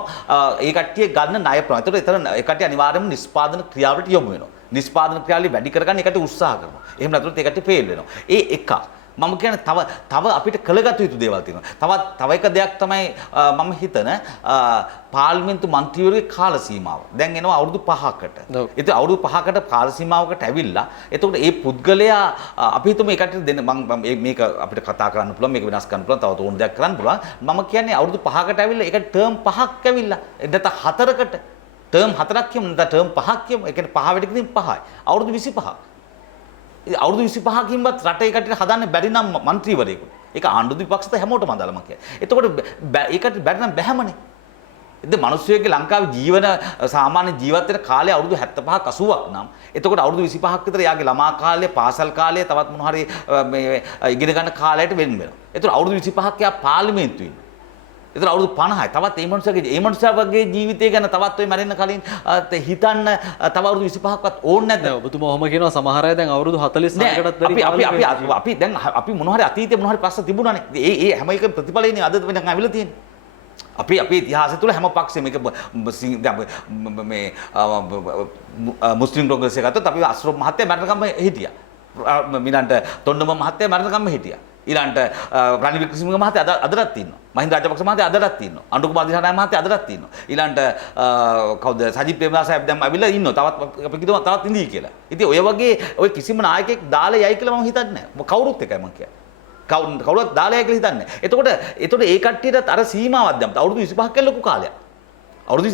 ඒ කට්ටිය ගන්න ණය ප්‍රමාණය. ඒතකොට එතන ඒ කට්ටිය අනිවාර්යයෙන්ම නිෂ්පාදන ක්‍රියාවලට යොමු වෙනවා. නිෂ්පාදන ක්‍රියාවලිය වැඩි කරගන්න ඒකට උත්සාහ කරනවා. එහෙම නැත්නම් ඒ කට්ටිය ෆේල් වෙනවා. ඒ එකක්. මම කියන්නේ තව අපිට කළගත යුතු දේවල් තියෙනවා. තව එක දෙයක් තමයි මම හිතන පාර්ලිමේන්තු මන්ත්‍රීවරුගේ කාල සීමාව. දැන් එනවා අවුරුදු 5කට. ඉතින් අවුරුදු 5කට කාල සීමාවකට ඇවිල්ලා එතකොට මේ පුද්ගලයා අපි හිතමු ඒකට දෙන්න මම මේක අපිට කතා කරන්න පුළුවන් මේක වෙනස් කරන්න පුළුවන් තව ඕන දෙයක් කරන්න පුළුවන්. මම කියන්නේ අවුරුදු 5කට ඇවිල්ලා ඒකට ටර්ම් 5ක් ඇවිල්ලා නැත්නම් 4කට ටර්ම් 4ක් කියමු නැත්නම් ටර්ම් 5ක් කියමු. ඒ කියන්නේ 5 වැඩි කිරීම 5යි. අවුරුදු 25ක්. අවුරුදු 25කින්වත් රටේ කටට හදන්න බැරි නම් മന്ത്രിවරයෙකුට. ඒක ආණ්ඩු විපක්ෂත හැමෝටම අදාළ මම කියන්නේ. එතකොට ඒකට බැරි නම් බැහැමනේ. ඉතින් මිනිස්සුගේ ලංකාවේ ජීවන සාමාන්‍ය ජීවත් වෙන කාලය අවුරුදු 75ක් 80ක් නම් එතකොට අවුරුදු 25ක් විතර යාගේ ළමා කාලය, පාසල් කාලය, තවත් මොන හරි මේ ඉගෙන ගන්න කාලයට වෙන් වෙනවා. එතකොට අවුරුදු 25ක් යා පාර්ලිමේන්තුවේ ඉන්නවා. එතන අවුරුදු 50යි. තවත් මේ මනුස්සයාගේ ජීවිතය ගැන තවත් ඔය මැරෙන්න කලින් හිතන්න තව අවුරුදු 25ක්වත් ඕනේ නැද්ද? ඔබතුමා ඔහොම කියනවා සමහර අය දැන් අවුරුදු 49කටත් වැඩි අපි දැන් අපි මොන හරි අතීතේ මොන හරි ප්‍රශ්න තිබුණානේ. ඒ හැම එකම ප්‍රතිඵලෙන්නේ අද වෙනකන් ඇවිල්ලා තියෙන්නේ. අපේ ඉතිහාසය තුළ හැම පක්ෂෙම මේක මේ මුස්ලිම් කොංග්‍රස් එක ගත්තොත් අපි අස්රොම් මහත්තයා මැරෙනකම්ම හිටියා. මිලන්ට තොණ්ඩම මහත්තයා මැරෙනකම්ම හිටියා. ඊළඟට රනිල් වික්‍රමසිංහ මහත්තයා අදටත් ඉන්නවා. මහින්ද රාජපක්ෂ මහත්තයා අදටත් ඉන්නවා. අනුර කුමාර දිසානායක මහත්තයා අදටත් ඉන්නවා. ඊළඟට කවුද සජිත් ප්‍රේමදාස साहब දැන් ඇවිල්ලා ඉන්නවා. තවත් අපි කිව්වා තවත් ඉඳී කියලා. ඉතින් ඔය වගේ ඔය කිසිම නායකයෙක් දාලා යයි කියලා මම හිතන්නේ නැහැ. කවුරුත් එකයි මම කියන්නේ. කවුරුත් දාලා යයි කියලා හිතන්නේ නැහැ. එතකොට ඒ කට්ටියටත් අර සීමාවක් දැම්මත් අවුරුදු 25ක් කියලා ලොකු කාලයක්. අවුරුදු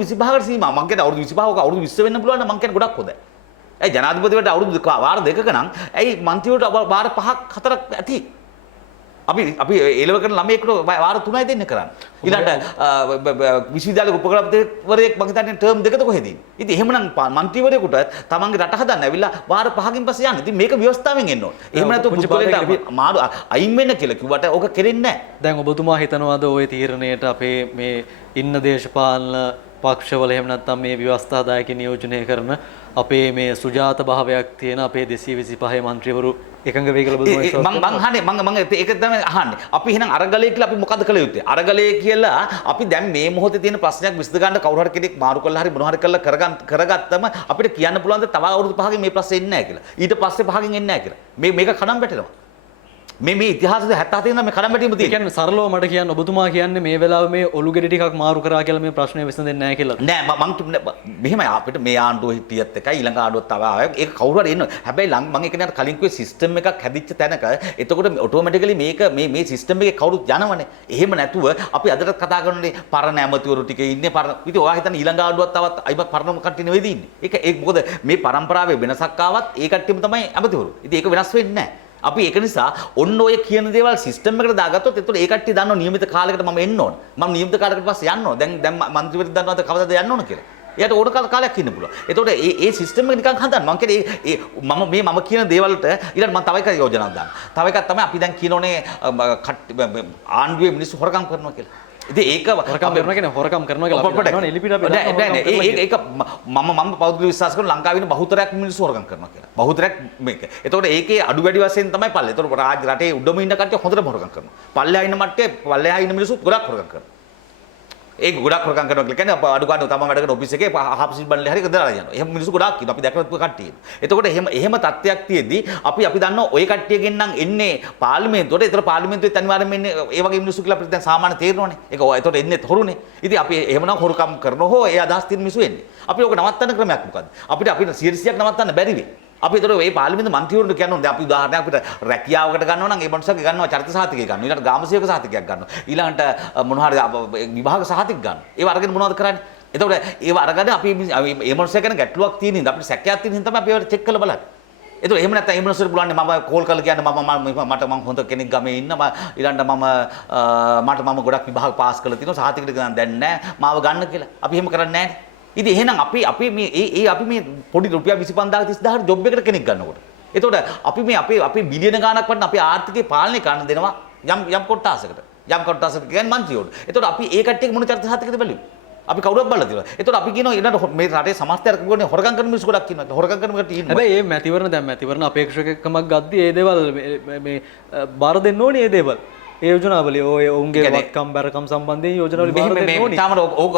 25කට සීමාව මම කියන්නේ අවුරුදු 25ක අවුරුදු 20 වෙන්න පුළුවන් නම් මම කියන්නේ ගොඩක් හොඳයි. ඒ ජනාධිපතිවරට අවුරුදු වාර දෙකක නම් ඇයි මන්ත්‍රීවරට වාර 5ක් 4ක් ඇති. අපි එලව කරන ළමයෙකුට වාර 3යි දෙන්න කරන්නේ. ඊළඟට විශ්වවිද්‍යාලයේ උපකරණපතිවරයෙක් මම හිතන්නේ ටර්ම් දෙකද කොහෙද ඉන්නේ. ඉතින් එහෙමනම් മന്ത്രിවරයෙකුට තමන්ගේ රට හදන්න ඇවිල්ලා වාර 5කින් පස්සේ යන්න. ඉතින් මේක ව්‍යවස්ථාවෙන් එන්න ඕන. එහෙම නැත්නම් පුද්ගලයාට අපි මාරු අයින් වෙන්න කියලා කිව්වට ඕක කෙරෙන්නේ නැහැ. දැන් ඔබතුමා හිතනවාද ওই තීරණයට අපේ මේ ඉන්න දේශපාලන පක්ෂවල එහෙම නැත්නම් මේ ව්‍යවස්ථාදායක නියෝජනය කරන අපේ මේ සුජාත භාවයක් තියෙන අපේ 225 മന്ത്രിවරු එකඟ වෙයි කියලා ඔබතුමා විශ්වාස මං අහන්නේ ඒක තමයි අහන්නේ. අපි එහෙනම් අරගලයේ කියලා අපි මොකද කළ යුත්තේ? අරගලයේ කියලා අපි දැන් මේ මොහොතේ තියෙන ප්‍රශ්නයක් විසඳ ගන්න කවුරු හරි කෙනෙක් මාරු කරලා හරි මොනවා හරි කරලා කරගත්තම අපිට කියන්න පුළුවන් ද තව අවුරුදු 5කින් මේ ප්‍රශ්නේ එන්නේ නැහැ කියලා. ඊට පස්සේ 5කින් එන්නේ නැහැ කියලා. මේක කඩම් වැටෙනවා. මේ ඉතිහාසයේ 77 ඉඳන් මේ කඩම් වැටීම තියෙනවා. කියන්නේ සරලව මට කියන්න ඔබතුමා කියන්නේ මේ වෙලාවේ මේ ඔලු ගෙඩි ටිකක් මාරු කරා කියලා මේ ප්‍රශ්නේ විසඳෙන්නේ නැහැ කියලා. නෑ මං මෙහෙමයි අපිට මේ ආණ්ඩුව හිටියත් එකයි ඊළඟ ආණ්ඩුවත් තව ආවා. ඒක කවුරු හරි එන්න. හැබැයි මං ඒක නේද කලින් කිව්වේ සිස්ටම් එකක් හැදිච්ච තැනක එතකොට ඔටෝමැටිකලි මේක මේ සිස්ටම් එකේ කවුරුත් යනවනේ. එහෙම නැතුව අපි අදට කතා කරන්නේ පරණ ඇමතිවරු ටික ඉන්නේ පරණ. ඉතින් ඔයා හිතන්නේ ඊළඟ ආණ්ඩුවත් තවත් අයිම පරණ කට්ටිය නෙවෙයිද ඉන්නේ. ඒක මොකද මේ පරම්පරාවේ වෙනසක් ආවත් ඒ කට්ටියම තමයි ඇමතිවරු. ඉතින් ඒක වෙනස් වෙන්නේ නැහැ. අපි ඒක නිසා ඔන්න ඔය කියන දේවල් සිස්ටම් එකට දාගත්තොත් එතකොට ඒ කට්ටිය දන්නව නියමිත කාලයකට මම එන්න ඕන. මම නියමිත කාලයකට පස්සේ යන්න ඕන. දැන් മന്ത്രിවරු දන්නවද කවදාද යන්න ඕන කියලා. එයාට ඕන කාලයක් ඉන්න පුළුවන්. එතකොට ඒ සිස්ටම් එක නිකන් හදන්න. මම කියන්නේ මම කියන දේවල් වලට ඊළඟ මම තව එකක් යෝජනාවක් දාන්න. තව එකක් තමයි අපි දැන් කියනෝනේ ආණ්ඩුවේ මිනිස්සු හොරකම් කරනවා කියලා. ඉතින් ඒක හොරකම් කරනවා කියන්නේ හොරකම් කරනවා කියලා අපි දන්නවනේ එලිපිට අපි ඒක මම පෞද්ගලික විශ්වාස කරන ලංකාවේ ඉන්න බහුතරයක් මිනිස්සු හොරකම් කරනවා කියලා. බහුතරයක් මේක. එතකොට ඒකේ අඩු වැඩි වශයෙන් තමයි පල්ලේ. එතකොට රටේ උඩම ඉන්න කට්ටිය හොඳටම හොරකම් කරනවා. පල්ලෙහා ඉන්න මට්ටේ පල්ලෙහා ඉන්න මිනිස්සු ගොඩක් හොරකම් කරනවා. ඒක ගොඩක් හොරකම් කරනවා කියලා කියන්නේ අඩු ගන්න තමන් වැඩ කරන ඔෆිස් එකේ හාප්සිල් බණ්ඩලේ හරි දාලා යනවා. එහෙම මිනිස්සු ගොඩක් ඉන්නවා. අපි දැකලා කට්ටිය. එතකොට එහෙම තත්ත්වයක් තියෙද්දි අපි දන්නවා ওই කට්ටියගෙන් නම් එන්නේ පාර්ලිමේන්තුවට. ඒතර පාර්ලිමේන්තුවේ අනිවාර්යයෙන්ම එන්නේ ඒ වගේ මිනිස්සු කියලා අපිට දැන් සාමාන්‍ය තේරෙනවනේ. ඒක එතකොට එන්නේ හොරුනේ. ඉතින් අපි එහෙමනම් හොරකම් කරනෝ හෝ ඒ අදහස් තියෙන මිනිස්සු එන්නේ. අපි ඕක නවත්තන්න ක්‍රමයක් මොකද්ද? අපිට 100ක් නවත්තන්න බැරි වෙයි. අපි ඒතර මේ පාර්ලිමේන්තු මන්ත්‍රීවරුන්ට කියනවා දැන් අපි උදාහරණයක් අපිට රැකියාවකට ගන්නවා නම් ඒ මනුස්සයගේ ගන්නවා චරිත සහතිකය ගන්නවා ඊළඟට ගාමසේවක සහතිකයක් ගන්නවා ඊළඟට මොනවා හරි විභාග සහතික ගන්නවා ඒව අරගෙන මොනවද කරන්නේ එතකොට ඒව අරගෙන අපි මේ මනුස්සය ගැන ගැටලුවක් තියෙන හින්දා අපිට සැකයක් තියෙන හින්දා තමයි අපි ඒවට චෙක් කරලා බලන්නේ එතකොට එහෙම නැත්නම් ඒ මනුස්සයට පුළුවන් මම කෝල් කරලා කියන්නේ මම හොඳ කෙනෙක් ගමේ ඉන්න ඊළඟට මම ගොඩක් විභාග පාස් කරලා තිනවා සහතිකෙට ගන්න දැන් නැහැ මාව ගන්න කියලා අපි එහෙම කරන්නේ නැහැ ඉතින් එහෙනම් අපි මේ පොඩි රුපියල් 25000 30000 ජොබ් එකකට කෙනෙක් ගන්නකොට. එතකොට අපි අපේ බිලියන ගාණක් වටින අපේ ආර්ථිකය පාලනය කරන්න දෙනවා යම් කොටසකට. යම් කොටසකට කියන්නේ මන්ත්‍රීවරුන්ට. එතකොට අපි ඒ කට්ටියගේ මොන චරිත සහතිකද බැලුවේ? අපි කවුරුත් බලලා තියෙනවා. එතකොට අපි කියනවා ඊළඟ මේ රටේ සමස්තයක් කියන්නේ හොරගම් කරන මිනිස්සු ගොඩක් ඉන්නවා. හොරගම් කරන කට්ටිය ඉන්නවා. හැබැයි මේ මැතිවරණ අපේක්ෂකකමක් ගද්දී ඒ දේවල් මේ බාර දෙන්න ඕනේ ඒ දේවල්. ඒ යෝජනාවලිය ඔය උන්ගේ වත්කම් බැරකම් සම්බන්ධයෙන් යෝජනාවලිය බාර දෙන්න ඕනේ. තාම ඕක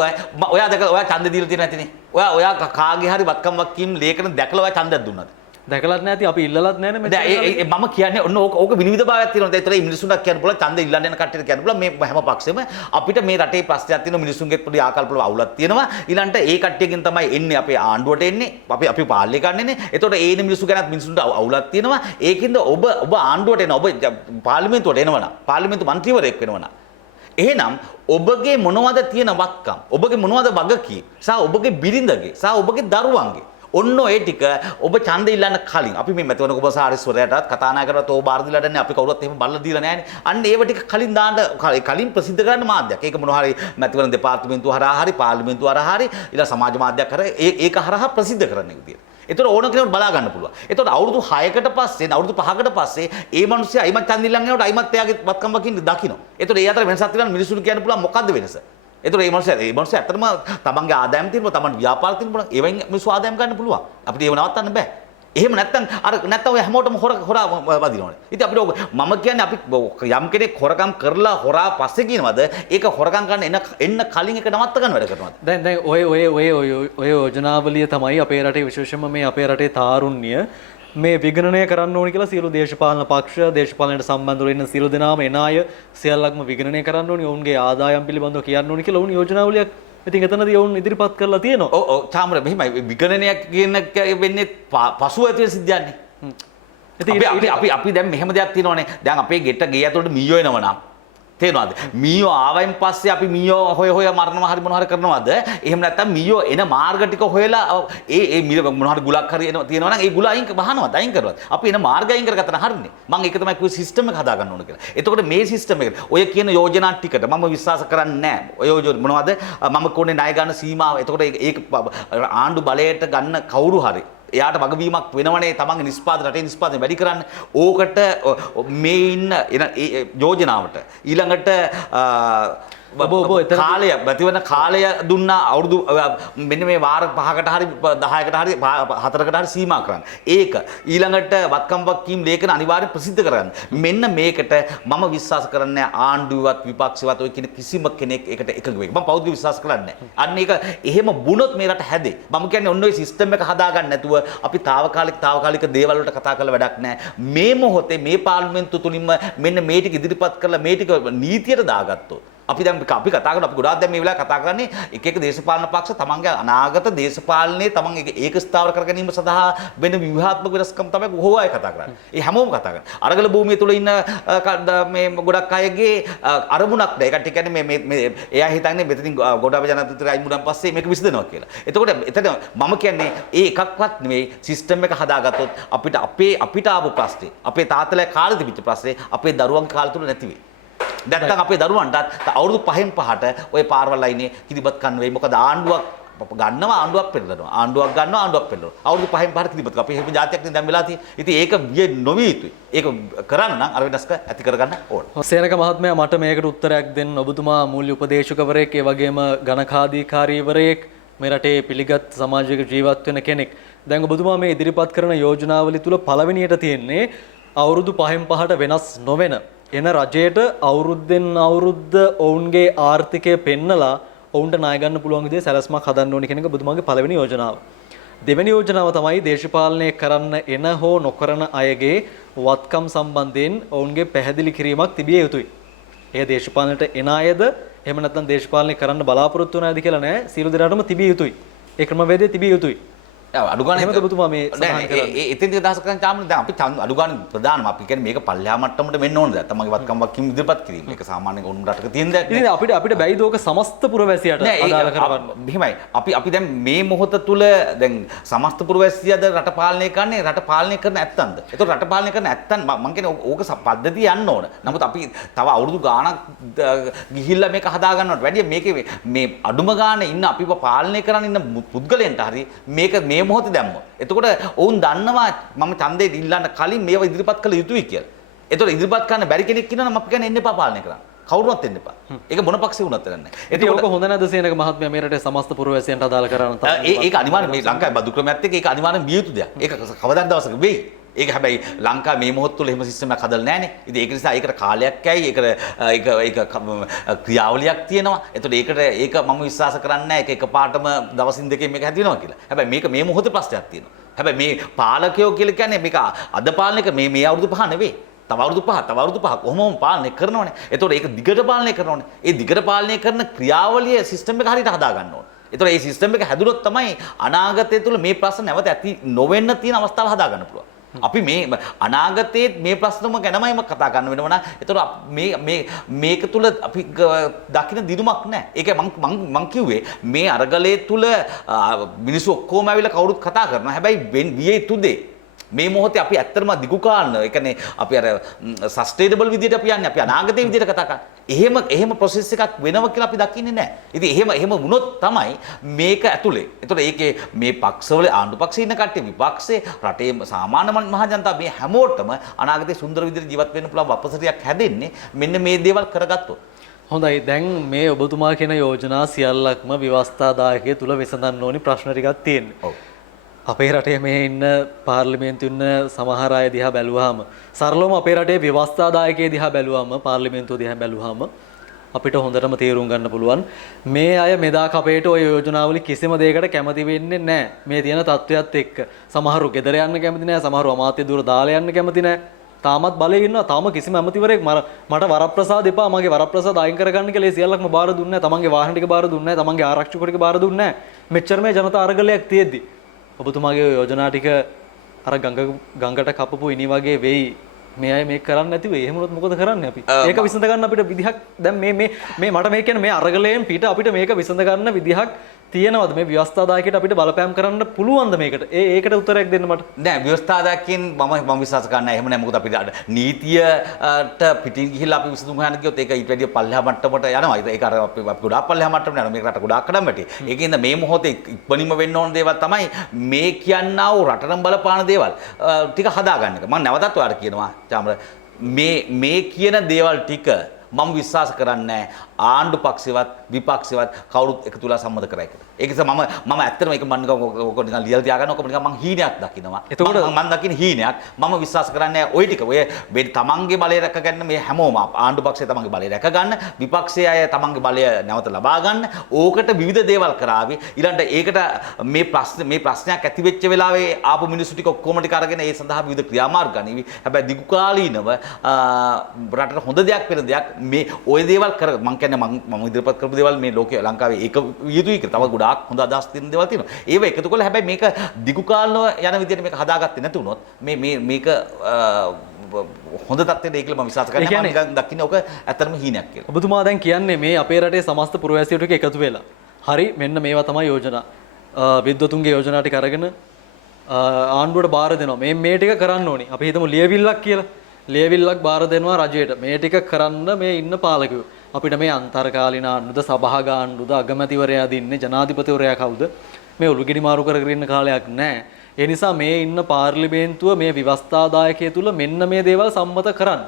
ඔයා දැකලා ඔයා ඡන්ද දීලා තියෙන නැතිනේ. ඔයා කාගේ හරි වත්කම් වක්කීම් ලේඛන දැකලා ඔයා ඡන්දයක් දුන්නාද? දැකලත් නැති අපි ඉල්ලලත් නැහැ නේ දැන් මම කියන්නේ ඔන්න ඕක විනිවිදභාවයක් තියෙනවා. ඒතර මේ මිනිස්සුන්ට කියන්න පුළුවන් ඡන්ද ඉල්ලන්න යන කට්ටියට කියන්න පුළුවන් මේ හැම පක්ෂෙම අපිට මේ රටේ ප්‍රශ්නයක් තියෙනවා මිනිස්සුන්ගේ පොඩි ආකල්පවල අවුලක් තියෙනවා. ඊළඟට ඒ කට්ටියකින් තමයි එන්නේ අපේ ආණ්ඩුවට එන්නේ. අපි පාලනය කරන්නේනේ. ඒතකොට ඒ මිනිස්සු ගැනත් මිනිස්සුන්ට අවුලක් තියෙනවා. ඒකින්ද ඔබ ආණ්ඩුවට එන ඔබ පාර්ලිමේන්තුවට එනවනම් පාර්ලිමේන්තු මන්ත්‍රීවරයෙක් වෙනවනම් එහෙනම් ඔබගේ මොනවද තියෙන වත්කම් ඔබගේ මොනවද වගකීම් සහ ඔබගේ බිරිඳගේ සහ ඔබගේ දරුවන්ගේ ඔන්න ඔය ටික ඔබ ඡන්ද ඉල්ලන්න කලින් අපි මේ මැතිවරණ කොමසාරිස්වරයාටත් කතානායකරට ඕ බාර දීලා නැහැ අපි කවුරුත් එහෙම බලලා දීලා නැහැනේ අන්න ඒව ටික කලින් දාන්න කලින් ප්‍රසිද්ධ කරන්න මාධ්‍යයක් ඒක මොනවා හරි මැතිවරණ දෙපාර්තමේන්තුව හරහා හරි පාර්ලිමේන්තුව හරහා හරි ඊළඟ සමාජ මාධ්‍යයක් හරහා ඒක හරහා ප්‍රසිද්ධ කරන්න විදියට එතකොට ඕන කෙනෙකුට බලා ගන්න පුළුවන්. එතකොට අවුරුදු 6කට පස්සේ අවුරුදු 5කට පස්සේ ඒ මිනිස්සයා අයිමත් ඡන්ද ඉල්ලන් යනකොට අයිමත් එයාගේ වත්කම් වකින් දකින්න. එතකොට ඒ අතර වෙනසක් තියෙනවා මිනිසුන්ට කියන්න පුළුවන් මොකද්ද වෙනස? එතකොට මේ මිනිස්සයා ඇත්තටම තමන්ගේ ආදායම් තියෙනවා තමන් ව්‍යාපාර තියෙනවා ඒවෙන් මිනිස්සු ආදායම් ගන්න පුළුවන්. අපිට ඒව නවත්තන්න බෑ. එහෙම නැත්තම් ඔය හැමෝටම හොරා වදිනවනේ. ඉතින් අපිට මම කියන්නේ අපි යම් කෙනෙක් හොරකම් කරලා හොරා පස්සේ කියනවාද ඒක හොරකම් කරන්න එන්න කලින් එක නවත්ත ගන්න වැඩ කරනවාද? දැන් ඔය යෝජනාවලිය තමයි අපේ රටේ විශේෂයෙන්ම මේ අපේ රටේ තාරුණ්‍ය මේ විගණනය කරන්න ඕනි කියලා සියලු දේශපාලන පක්ෂ දේශපාලනයට සම්බන්ධ වෙන සියලු දෙනාම එන අය සියල්ලක්ම විගණනය කරන්න ඕනි. ඔවුන්ගේ ආදායම් පිළිබඳව කියන්න ඕනි කියලා ඔවුන් යෝජනාවලියක් ඉතින් එතනදී ඔවුන් ඉදිරිපත් කරලා තියෙනවා. ඔව් තාමර මෙහිමයි විගණනයක් කියන වෙන්නේ පසුව ඇති වෙන සිද්ධියන්නේ. ඉතින් අපි දැන් මෙහෙම දෙයක් තියෙනවානේ. දැන් අපේ ගෙට ගේ ඇතුළට මීයෝ එනවා නම් තේරෙනවද? මීයෝ ආවයින් පස්සේ අපි මීයෝ හොය හොය මරනවා හරි මොනවා හරි කරනවද? එහෙම නැත්නම් මීයෝ එන මාර්ග ටික හොයලා ඒ මොනවා හරි ගුලක් හරි එනවා තියෙනවා නම් ඒ ගුල අයින් බහනවද අයින් කරනවද? අපි එන මාර්ග අයින් කරගත්තා නම් හරිනේ. මම ඒක තමයි කිව්වේ සිස්ටම් එක හදා ගන්න ඕන කියලා. එතකොට මේ සිස්ටම් එක ඔය කියන යෝජනා ටිකට මම විශ්වාස කරන්නේ නැහැ. ඔය යෝජන මොනවද? මම කොන්නේ ණය ගන්න සීමාව. එතකොට ඒක ආණ්ඩු බලයට ගන්න කවුරු හරි එයාට වගවීමක් වෙනවනේ තමන්ගේ නිෂ්පාදන රටේ නිෂ්පාදනය වැඩි කරන්න. ඕකට මේ ඉන්න යෝජනාවට ඊළඟට කාලය ප්‍රතිවන කාලය දුන්නා අවුරුදු මෙන්න මේ වාර 5කට හරි 10කට හරි 4කට හරි සීමා කරන්න. ඒක ඊළඟට වත්කම් වක්කීම් ලේඛන අනිවාර්යෙන් ප්‍රසිද්ධ කරන්න. මෙන්න මේකට මම විශ්වාස කරන්නේ ආණ්ඩුවවත් විපක්ෂවත් ඔය කියන කිසිම කෙනෙක් ඒකට එකඟ වෙයි. මම පෞද්ගලිකව විශ්වාස කරන්නේ නැහැ. අන්න ඒක එහෙම වුණොත් මේ රට හැදේ. මම කියන්නේ ඔන්න ඔය සිස්ටම් එක හදාගන්න නැතුව අපි තාවකාලික දේවල් වලට කතා කරලා වැඩක් නැහැ. මේ මොහොතේ මේ පාර්ලිමේන්තුව තුලින්ම මෙන්න මේ ටික ඉදිරිපත් කරලා මේ ටික නීතියට දාගත්තොත් අපි දැන් අපි කතා කරනවා අපි ගොඩාක් දැන් මේ වෙලාව කතා කරන්නේ එක දේශපාලන පක්ෂ තමන්ගේ අනාගත දේශපාලනයේ තමන් ඒක ස්ථාවර කර ගැනීම සඳහා වෙන ව්‍යුහාත්මක වෙනස්කම් තමයි බොහෝ අය කතා කරන්නේ. ඒ හැමෝම කතා කරන්නේ. අරගල භූමිය තුල ඉන්න මේ ගොඩක් අයගේ අරමුණක් නෑ. ඒකට කියන්නේ මේ එයා හිතන්නේ මෙතනින් ගොඩාබ ජනාධිපතිතුමා අයිමුණන් පස්සේ මේක විසඳනවා කියලා. එතකොට එතන මම කියන්නේ ඒ එකක්වත් නෙවෙයි සිස්ටම් එක හදාගත්තොත් අපිට ආපු ප්‍රශ්නේ අපේ තාත්තලා කාලේ තිබිච්ච ප්‍රශ්නේ අපේ දරුවන්ගේ කාලේ තුල නැති වෙයි. නැත්තම් අපේ දරුවන්ටත් අවුරුදු 5න් 5ට ওই පාරවල් ලයිනේ කිරිබත් කන්න වෙයි. මොකද ආණ්ඩුවක් ගන්නවා ආණ්ඩුවක් පෙරලනවා. ආණ්ඩුවක් ගන්නවා ආණ්ඩුවක් පෙරලනවා. අවුරුදු 5න් 5ට කිරිබත්. අපි එහෙම જાතියක් නේ දැන් වෙලා තියෙන්නේ. ඉතින් ඒක විය නොවිය යුතුයි. ඒක කරන්න නම් අර වෙනස්ක ඇති කරගන්න ඕන. සේනක මහත්මයා මට මේකට උත්තරයක් දෙන්න. ඔබතුමා මූල්‍ය උපදේශකවරයෙක් ඒ වගේම ගණකාධිකාරීවරයෙක් මේ රටේ පිළිගත් සමාජයක ජීවත් වෙන කෙනෙක්. දැන් ඔබතුමා මේ ඉදිරිපත් කරන යෝජනාවලිය තුල පළවෙනියට තියෙන්නේ අවුරුදු 5න් 5ට වෙනස් නොවන එන රජයට අවුරුද්දෙන් අවුරුද්ද ඔවුන්ගේ ආර්ථිකය පෙන්නලා ඔවුන්ට ණය ගන්න පුළුවන් විදිහේ සැලැස්මක් හදන්න ඕනේ කියන එක ඔබතුමාගේ පළවෙනි යෝජනාව. දෙවෙනි යෝජනාව තමයි දේශපාලනය කරන්න එන හෝ නොකරන අයගේ වත්කම් සම්බන්ධයෙන් ඔවුන්ගේ පැහැදිලි කිරීමක් තිබිය යුතුයි. ඒ දේශපාලනයට එන අයද එහෙම නැත්නම් දේශපාලනය කරන්න බලාපොරොත්තු වෙන අයද කියලා නෑ. සියලු දෙනාටම තිබිය යුතුයි. ඒ ක්‍රමවේදය තිබිය යුතුයි. අඩු ගානේ එහෙමද ඔබතුමා මේ සඳහන් කරන්නේ? එතෙන්ද අදහස් කරන්නේ තාමනේ දැන් අපි අඩු ගානේ ප්‍රධානම අපි කියන්නේ මේක පල්ලෙහා මට්ටමට වෙන්න ඕනද? තමන්ගේ වත්කම් වක්කීම් ඉදිරිපත් කිරීම. ඒක සාමාන්‍යයෙන් ඕනම රටක තියෙන දෙයක් නේ. ඉතින් අපිට බැයිද ඕක සමස්ත පුරවැසියට අදාළ කරවන්න? මෙහෙමයි. අපි දැන් මේ මොහොත තුල දැන් සමස්ත පුරවැසියද රට පාලනය කරන්නේ රට පාලනය කරන ඇත්තන්ද? ඒතකොට රට පාලනය කරන ඇත්තන් මම කියන්නේ ඕක පද්ධතිය යන්න ඕන. නමුත් අපි තව අවුරුදු ගාණක් ගිහිල්ලා මේක හදා ගන්නවට වැඩිය මේකේ මේ අඩුම ගානේ ඉන්න අපිව පාලනය කරන්න ඉන්න පුද්ගලයන්ට හරි මේක මේ මොහොතේ දැම්මොත් එතකොට ඔවුන් දන්නවා මම ඡන්දේ ඉල්ලන්න කලින් මේව ඉදිරිපත් කළ යුතුයි කියලා. එතකොට ඉදිරිපත් කරන්න බැරි කෙනෙක් ඉන්නවා නම් අපි කියන්නේ එන්න එපා පාලනය කරන්න. කවුරුවත් එන්න එපා. ඒක මොන පක්ෂේ වුණත් කරන්නේ නැහැ. ඒක හොඳ නැද්ද සේනක මහත්මයා මේ රටේ සමස්ත පුරවැසියන්ට අදාළ කරන්න තමයි. ඒක අනිවාර්යෙන් මේ ලංකාවේ බදු ක්‍රමයක් එක්ක ඒක අනිවාර්යෙන් විය යුතු දෙයක්. ඒක කවදාද දවසක වෙයි. ඒක හැබැයි ලංකාව මේ මොහොත තුළ එහෙම සිස්ටම් එකක් හදලා නැහැනේ. ඉතින් ඒක නිසා ඒකට කාලයක් ඇයි ඒක ක්‍රියාවලියක් තියෙනවා. එතකොට ඒක මම විශ්වාස කරන්නේ නැහැ. ඒක එකපාරටම දවසින් දෙකකින් මේක හැදි වෙනවා කියලා. හැබැයි මේක මේ මොහොතේ ප්‍රශ්නයක් තියෙනවා. හැබැයි මේ පාලකයෝ කියලා කියන්නේ මේක අද පාලනයක මේ අවුරුදු 5 නෙවෙයි. තව අවුරුදු 5 කොහොමම පාලනය කරනවනේ. එතකොට ඒක දිගට පාලනය කරනවනේ. ඒ දිගට පාලනය කරන ක්‍රියාවලිය සිස්ටම් එක හරියට හදා ගන්න ඕනේ. එතකොට මේ සිස්ටම් එක හැදුනොත් තමයි අනාගතය තුළ මේ ප්‍රශ්න නැවත ඇති නොවෙන්න තියෙන අවස්ථාව හදා ගන්න පුළුවන්. අපි මේ අනාගතයේ මේ ප්‍රශ්නම ගැනමයි කතා කරන්න වෙනවා නම් එතකොට මේක තුල අපි දකින්න දිනුමක් නැහැ. ඒක මං කිව්වේ මේ අරගලයේ තුල මිනිස්සු ඔක්කොම ඇවිල්ලා කවුරුත් කතා කරනවා. හැබැයි විය යුතු දේ මේ මොහොතේ අපි ඇත්තටම දිගු කාලන ඒ කියන්නේ අපි අර සස්ටේනබල් විදියට අපි යන්නේ අපි අනාගතයේ විදියට කතා කරන්නේ. එහෙම ප්‍රොසෙස් එකක් වෙනවා කියලා අපි දකින්නේ නැහැ. ඉතින් එහෙම වුණොත් තමයි මේක ඇතුලේ. ඒතකොට ඒකේ මේ පක්ෂවල ආණ්ඩු පක්ෂේ ඉන්න කට්ටිය විපක්ෂේ රටේ සාමාන්‍ය මහ ජනතාව මේ හැමෝටම අනාගතයේ සුන්දර විදියට ජීවත් වෙන්න පුළුවන් වපසරියක් හැදෙන්නේ මෙන්න මේ දේවල් කරගත්තොත්. හොඳයි දැන් මේ ඔබතුමා කියන යෝජනා සියල්ලක්ම ව්‍යවස්ථාදායකය තුල විසඳන්න ඕනි ප්‍රශ්න ටිකක් තියෙනවා. ඔව්. අපේ රටේ මේ ඉන්න පාර්ලිමේන්තුවේ ඉන්න සමහර අය දිහා බැලුවාම සරලවම අපේ රටේ ව්‍යවස්ථාදායකයේ දිහා බැලුවාම පාර්ලිමේන්තුව දිහා බැලුවාම අපිට හොඳටම තේරුම් ගන්න පුළුවන් මේ අය මෙදා කපේට ওই යෝජනාවල කිසිම දෙයකට කැමති වෙන්නේ නැහැ. මේ තියෙන තත්ත්වයක් එක්ක සමහරු ගෙදර යන්න කැමති නැහැ, සමහරු අමාත්‍ය දුර දාලා යන්න කැමති නැහැ. තාමත් බලේ ඉන්නවා. තාම කිසිම ඇමතිවරයෙක් මට වරප්‍රසාද එපා, මගේ වරප්‍රසාද අයින් කරගන්න කියලා ඒ සියල්ලක්ම බාර දුන්නේ නැහැ. තමන්ගේ වාහන ටික බාර දුන්නේ නැහැ, තමන්ගේ ආරක්ෂක ටික බාර දුන්නේ නැහැ. මෙච්චර මේ ජනතා අරගලයක් තියෙද්දි ඔබතුමාගේ යෝජනා ටික අර ගඟට කපපු ඉනි වගේ වෙයි මේ අය මේක කරන්නේ නැතිව එහෙම වුණොත් මොකද කරන්නේ අපි? ඒක විසඳ ගන්න අපිට විදිහක් දැන් මේ මට මේ කියන්නේ මේ අරගලයෙන් පිට අපිට මේක විසඳ ගන්න විදිහක් තියෙනවද? මේ ව්‍යවස්ථාදායකයට අපිට බලපෑම් කරන්න පුළුවන්ද මේකට? ඒකට උත්තරයක් දෙන්න මට. නෑ ව්‍යවස්ථාදායකයන් මම විශ්වාස කරන්නේ නැහැ. එහෙම නෑ. මොකද අපිට නීතියට පිටින් ගිහිල්ලා අපි විසඳුම් හොයන්න ගියොත් ඒක ඊට වැඩිය පල්ලෙහා මට්ටමට යනවා. ඒක අර අපි ගොඩාක් පල්ලෙහා මට්ටමට යනවා. මේක රට ගොඩාක් කඩම් වැටේ. ඒකින්ද මේ මොහොතේ ඉක්මනින්ම වෙන්න ඕන දේවල් තමයි මේ කියන්නා වූ රටනම් බලපාන දේවල් ටික හදාගන්න එක. මම නැවතත් ඔයාලට කියනවා චාමර මේ කියන දේවල් ටික මම විශ්වාස කරන්නේ ආණ්ඩු පක්ෂේවත් විපක්ෂේවත් කවුරුත් එකතු වෙලා සම්මත කරයි කියලා. ඒක නිසා මම ඇත්තටම ඒක මම නිකන් ලියලා තියාගන්න ඕක නිකන් මම හීනයක් දකිනවා. එතකොට මම දකින හීනයක් මම විශ්වාස කරන්නේ ওই ටික. ඔය මේ තමන්ගේ බලය රැක ගන්න මේ හැමෝම ආණ්ඩු පක්ෂය තමන්ගේ බලය රැක ගන්න, විපක්ෂයේ අය තමන්ගේ බලය නැවත ලබා ගන්න. ඕකට විවිධ දේවල් කරાવી. ඊළඟට ඒකට මේ ප්‍රශ්නයක් ඇති වෙච්ච වෙලාවේ ආපු මිනිස්සු ටික ඔක්කොම ටික අරගෙන ඒ සඳහා විවිධ ක්‍රියාමාර්ග ගනිවි. හැබැයි දිගු කාලීනව රටට හොඳ දෙයක් වෙන දෙයක් මේ ওই දේවල් කර මම කියන්නේ මම ඉදිරිපත් කරපු දේවල් මේ ලෝකයේ ලංකාවේ ඒක යුතුයි කියලා. තව ගොඩාක් හොඳ අදහස් තියෙන දේවල් තියෙනවා. ඒව එකතු කරලා හැබැයි මේක දිගු කාලනව යන විදිහට මේක හදාගත්තේ නැති වුණොත් මේක හොඳ තත්ත්වයට ඒක මම විශ්වාස කරනවා. මම නිකන් දකින්නේ ඔක ඇත්තටම හීනයක් කියලා. ඔබතුමා දැන් කියන්නේ මේ අපේ රටේ සමස්ත පුරවැසියෝ ටික එකතු වෙලා. හරි මෙන්න මේවා තමයි යෝජනා. විද්වතුන්ගේ යෝජනා ටික අරගෙන ආණ්ඩුවට බාර දෙනවා. මේ ටික කරන්න ඕනි. අපි හිතමු ලියවිල්ලක් කියලා. ලියවිල්ලක් බාර දෙනවා රජයට. මේ ටික කරන්න මේ ඉන්න පාලකයෝ. අපිට මේ අන්තර්කාලීන ආණ්ඩුද සභාග ආණ්ඩුද අගමැතිවරයා දින්නේ ජනාධිපතිවරයා කවුද? මේ ඔලුගෙඩි මාරු කරගෙන ඉන්න කාලයක් නැහැ. ඒ නිසා මේ ඉන්න පාර්ලිමේන්තුව මේ ව්‍යවස්ථාදායකය තුල මෙන්න මේ දේවල් සම්මත කරන්න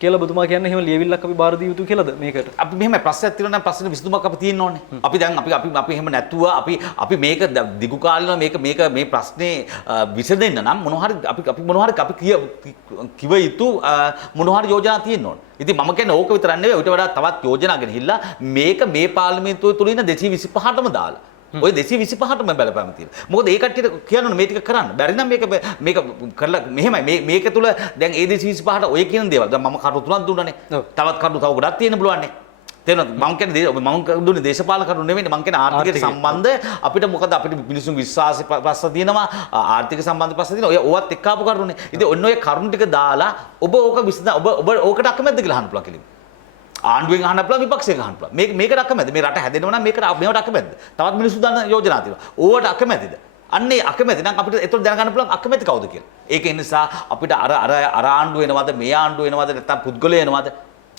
කියලා ඔබතුමා කියන්නේ එහෙම ලියවිල්ලක් අපි බාර දිය යුතු කියලාද මේකට? අපි මෙහෙම ප්‍රශ්නයක් තියෙනවා නම් ප්‍රශ්න විසඳුමක් අපි තියෙන්න ඕනේ. අපි දැන් අපි එහෙම නැතුව අපි මේක දිගු කාලීනව මේ ප්‍රශ්නේ විසඳෙන්න නම් අපි මොනවා හරි කිව යුතු මොනවා හරි යෝජනා තියෙන්න ඕනේ. ඉතින් මම කියන්නේ ඕක විතරක් නෙවෙයි ඊට වඩා තවත් යෝජනා ගෙනහිල්ලා මේක මේ පාර්ලිමේන්තුව තුල ඉන්න 225ටම දාලා ඔය 225ටම බලපෑම තියෙනවා. මොකද ඒ කට්ටියට කියනවනේ මේ ටික කරන්න. බැරි නම් මේක කරලා මෙහෙමයි මේක තුල දැන් ඒ 225ට ඔය කියන දේවල් දැන් මම කරුණු තුනක් දුන්නානේ. තවත් කරුණු තව ගොඩක් තියෙන්න පුළුවන්නේ. තේරෙනවද? මම කියන්නේ මම දුන්නේ දේශපාලන කරුණු නෙවෙයි. මම කියන්නේ ආර්ථිකයට සම්බන්ධ අපිට මොකද අපිට මිනිසුන් විශ්වාසය ප්‍රශ්න තියෙනවා. ආර්ථික සම්බන්ධ ප්‍රශ්න තියෙනවා. ඔය ඕවත් එක්ක ආපු කරුණුනේ. ඉතින් ඔන්න ඔය කරුණු ටික දාලා ඔබ ඕක විසඳ ඔබ ඕකට අකමැද්ද කියලා අහන්න පුළුවන් කෙලින්. ආණ්ඩුවෙන් අහන්න පුළුවන් විපක්ෂයෙන් අහන්න පුළුවන්. මේකට අකමැතිද? මේ රට හැදෙනවා නම් මේවට අකමැතිද? තවත් මිනිස්සු දාන යෝජනා තියෙනවා. ඕවට අකමැතිද? අන්නේ අකමැති නම් අපිට ඒතකොට දැනගන්න පුළුවන් අකමැති කවුද කියලා. ඒක නිසා අපිට අර ආණ්ඩුව එනවද මේ ආණ්ඩුව එනවද නැත්නම් පුද්ගලය එනවද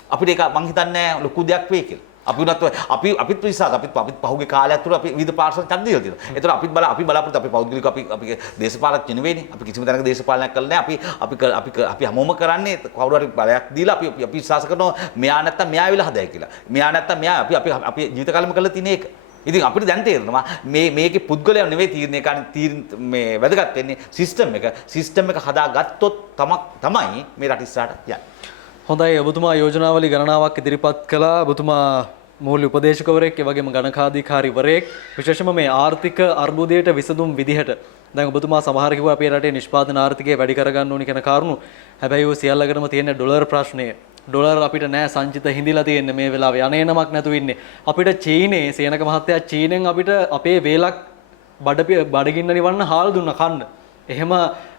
අපිට ඒක මං හිතන්නේ ලොකු දෙයක් වෙයි කියලා. අපි උනත් අපිත් විශ්වාස අපිත් පහුගිය කාලයක් තුළ අපි විවිධ පාර්ශ්ව ඡන්ද දීලා තියෙනවා. ඒතර අපි බලාපොරොත්තු අපි පෞද්ගලික අපි දේශපාලනඥ නෙවෙයිනේ. අපි කිසිම තැනක දේශපාලනයක් කළා නැහැ. අපි හැමෝම කරන්නේ කවුරු හරි බලයක් දීලා අපි විශ්වාස කරනවා මෙයා නැත්තම් මෙයා විලා හදයි කියලා. මෙයා නැත්තම් මෙයා අපි ජීවිත කාලෙම කරලා තියෙන එක. ඉතින් අපිට දැන් තේරෙනවා මේකේ පුද්ගලයා නෙවෙයි තීරණය කරන්නේ මේ වැදගත් වෙන්නේ සිස්ටම් එක හදාගත්තොත් තමයි මේ රට ඉස්සරහට යන්නේ. හොඳයි ඔබතුමා යෝජනාවලිය ගණනාවක් ඉදිරිපත් කළා. ඔබතුමා මූල්‍ය උපදේශකවරයෙක් ඒ වගේම ගණකාධිකාරීවරයෙක් විශේෂයෙන්ම මේ ආර්ථික අර්බුදයට විසඳුම් විදිහට දැන් ඔබතුමා සමහර කිව්වා අපේ රටේ නිෂ්පාදන ආර්ථිකය වැඩි කරගන්න ඕනි කියන කාරණු. හැබැයි ඔය සියල්ලකටම තියෙන ඩොලර් ප්‍රශ්නය. ඩොලර් අපිට නෑ සංචිත හිඳිලා තියෙන්නේ මේ වෙලාවේ යන්නේ නමක් නැතුව ඉන්නේ. අපිට චීනේ සේනක මහත්තයා චීනෙන් අපිට අපේ වේලක් බඩගින්න නිවන්න හාල් දුන්න කන්න. එහෙම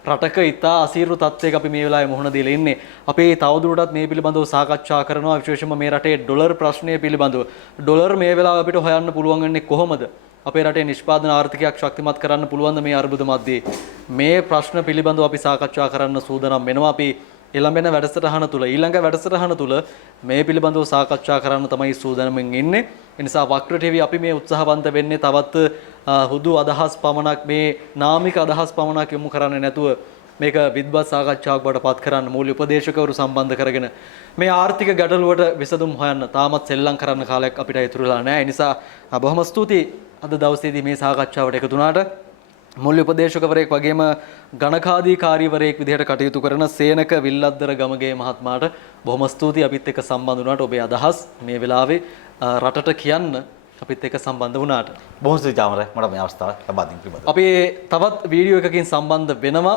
රටක ඉතා අසීරු තත්ත්වයක අපි මේ වෙලාවේ මුහුණ දීලා ඉන්නේ. අපි තවදුරටත් මේ පිළිබඳව සාකච්ඡා කරනවා විශේෂයෙන්ම මේ රටේ ඩොලර් ප්‍රශ්නය පිළිබඳව. ඩොලර් මේ වෙලාවේ අපිට හොයන්න පුළුවන් වෙන්නේ කොහොමද? අපේ රටේ නිෂ්පාදන ආර්ථිකයක් ශක්තිමත් කරන්න පුළුවන්ද මේ අර්බුද මැද්දේ? මේ ප්‍රශ්න පිළිබඳව අපි සාකච්ඡා කරන්න සූදානම් වෙනවා. අපි ඊළඟ වැඩසටහන තුල මේ පිළිබඳව සාකච්ඡා කරන්න තමයි සූදානම්ෙන් ඉන්නේ. ඒ නිසා වක්‍ර ටීවී අපි මේ උත්සාහවන්ත වෙන්නේ තවත් හුදු අදහස් පමණක් මේ නාමික අදහස් පමණක් යොමු කරන්නේ නැතුව මේක විද්වත් සාකච්ඡාවක් බවට පත් කරන්න මූල්‍ය උපදේශකවරු සම්බන්ධ කරගෙන මේ ආර්ථික ගැටලුවට විසඳුම් හොයන්න තාමත් සෙල්ලම් කරන්න කාලයක් අපිට ඉතුරුලා නැහැ. ඒ නිසා බොහොම ස්තුතියි අද දවසේදී මේ සාකච්ඡාවට එකතු වුණාට. මූල්‍ය උපදේශකවරයෙක් වගේම ගණකාධිකාරීවරයෙක් විදිහට කටයුතු කරන සේනක විල්ලද්දර ගමගේ මහත්මයාට බොහොම ස්තුතියි අපිත් එක්ක සම්බන්ධ වුණාට. ඔබේ අදහස් මේ වෙලාවේ රටට කියන්න අපිත් එක්ක සම්බන්ධ වුණාට බොහොම ස්තුතියි චාමර මට මේ අවස්ථාව ලබා දීම පිළිබඳව. අපි තවත් වීඩියෝ එකකින් සම්බන්ධ වෙනවා.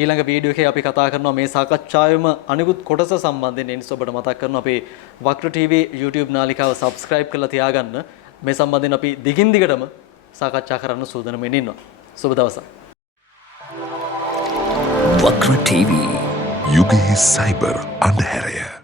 ඊළඟ වීඩියෝ එකේ අපි කතා කරනවා මේ සාකච්ඡාවෙම අනිකුත් කොටස සම්බන්ධයෙන්. ඒ නිසා ඔබට මතක් කරනවා අපේ වක්‍ර ටීවී YouTube නාලිකාව subscribe කරලා තියාගන්න. මේ සම්බන්ධයෙන් අපි දිගින් දිගටම සාකච්ඡා කරන්න සූදානම් වෙන්න ඉන්නවා. සුබ දවසක්. වක්‍ර TV යුගයේ සයිබර් අන්ධහැරය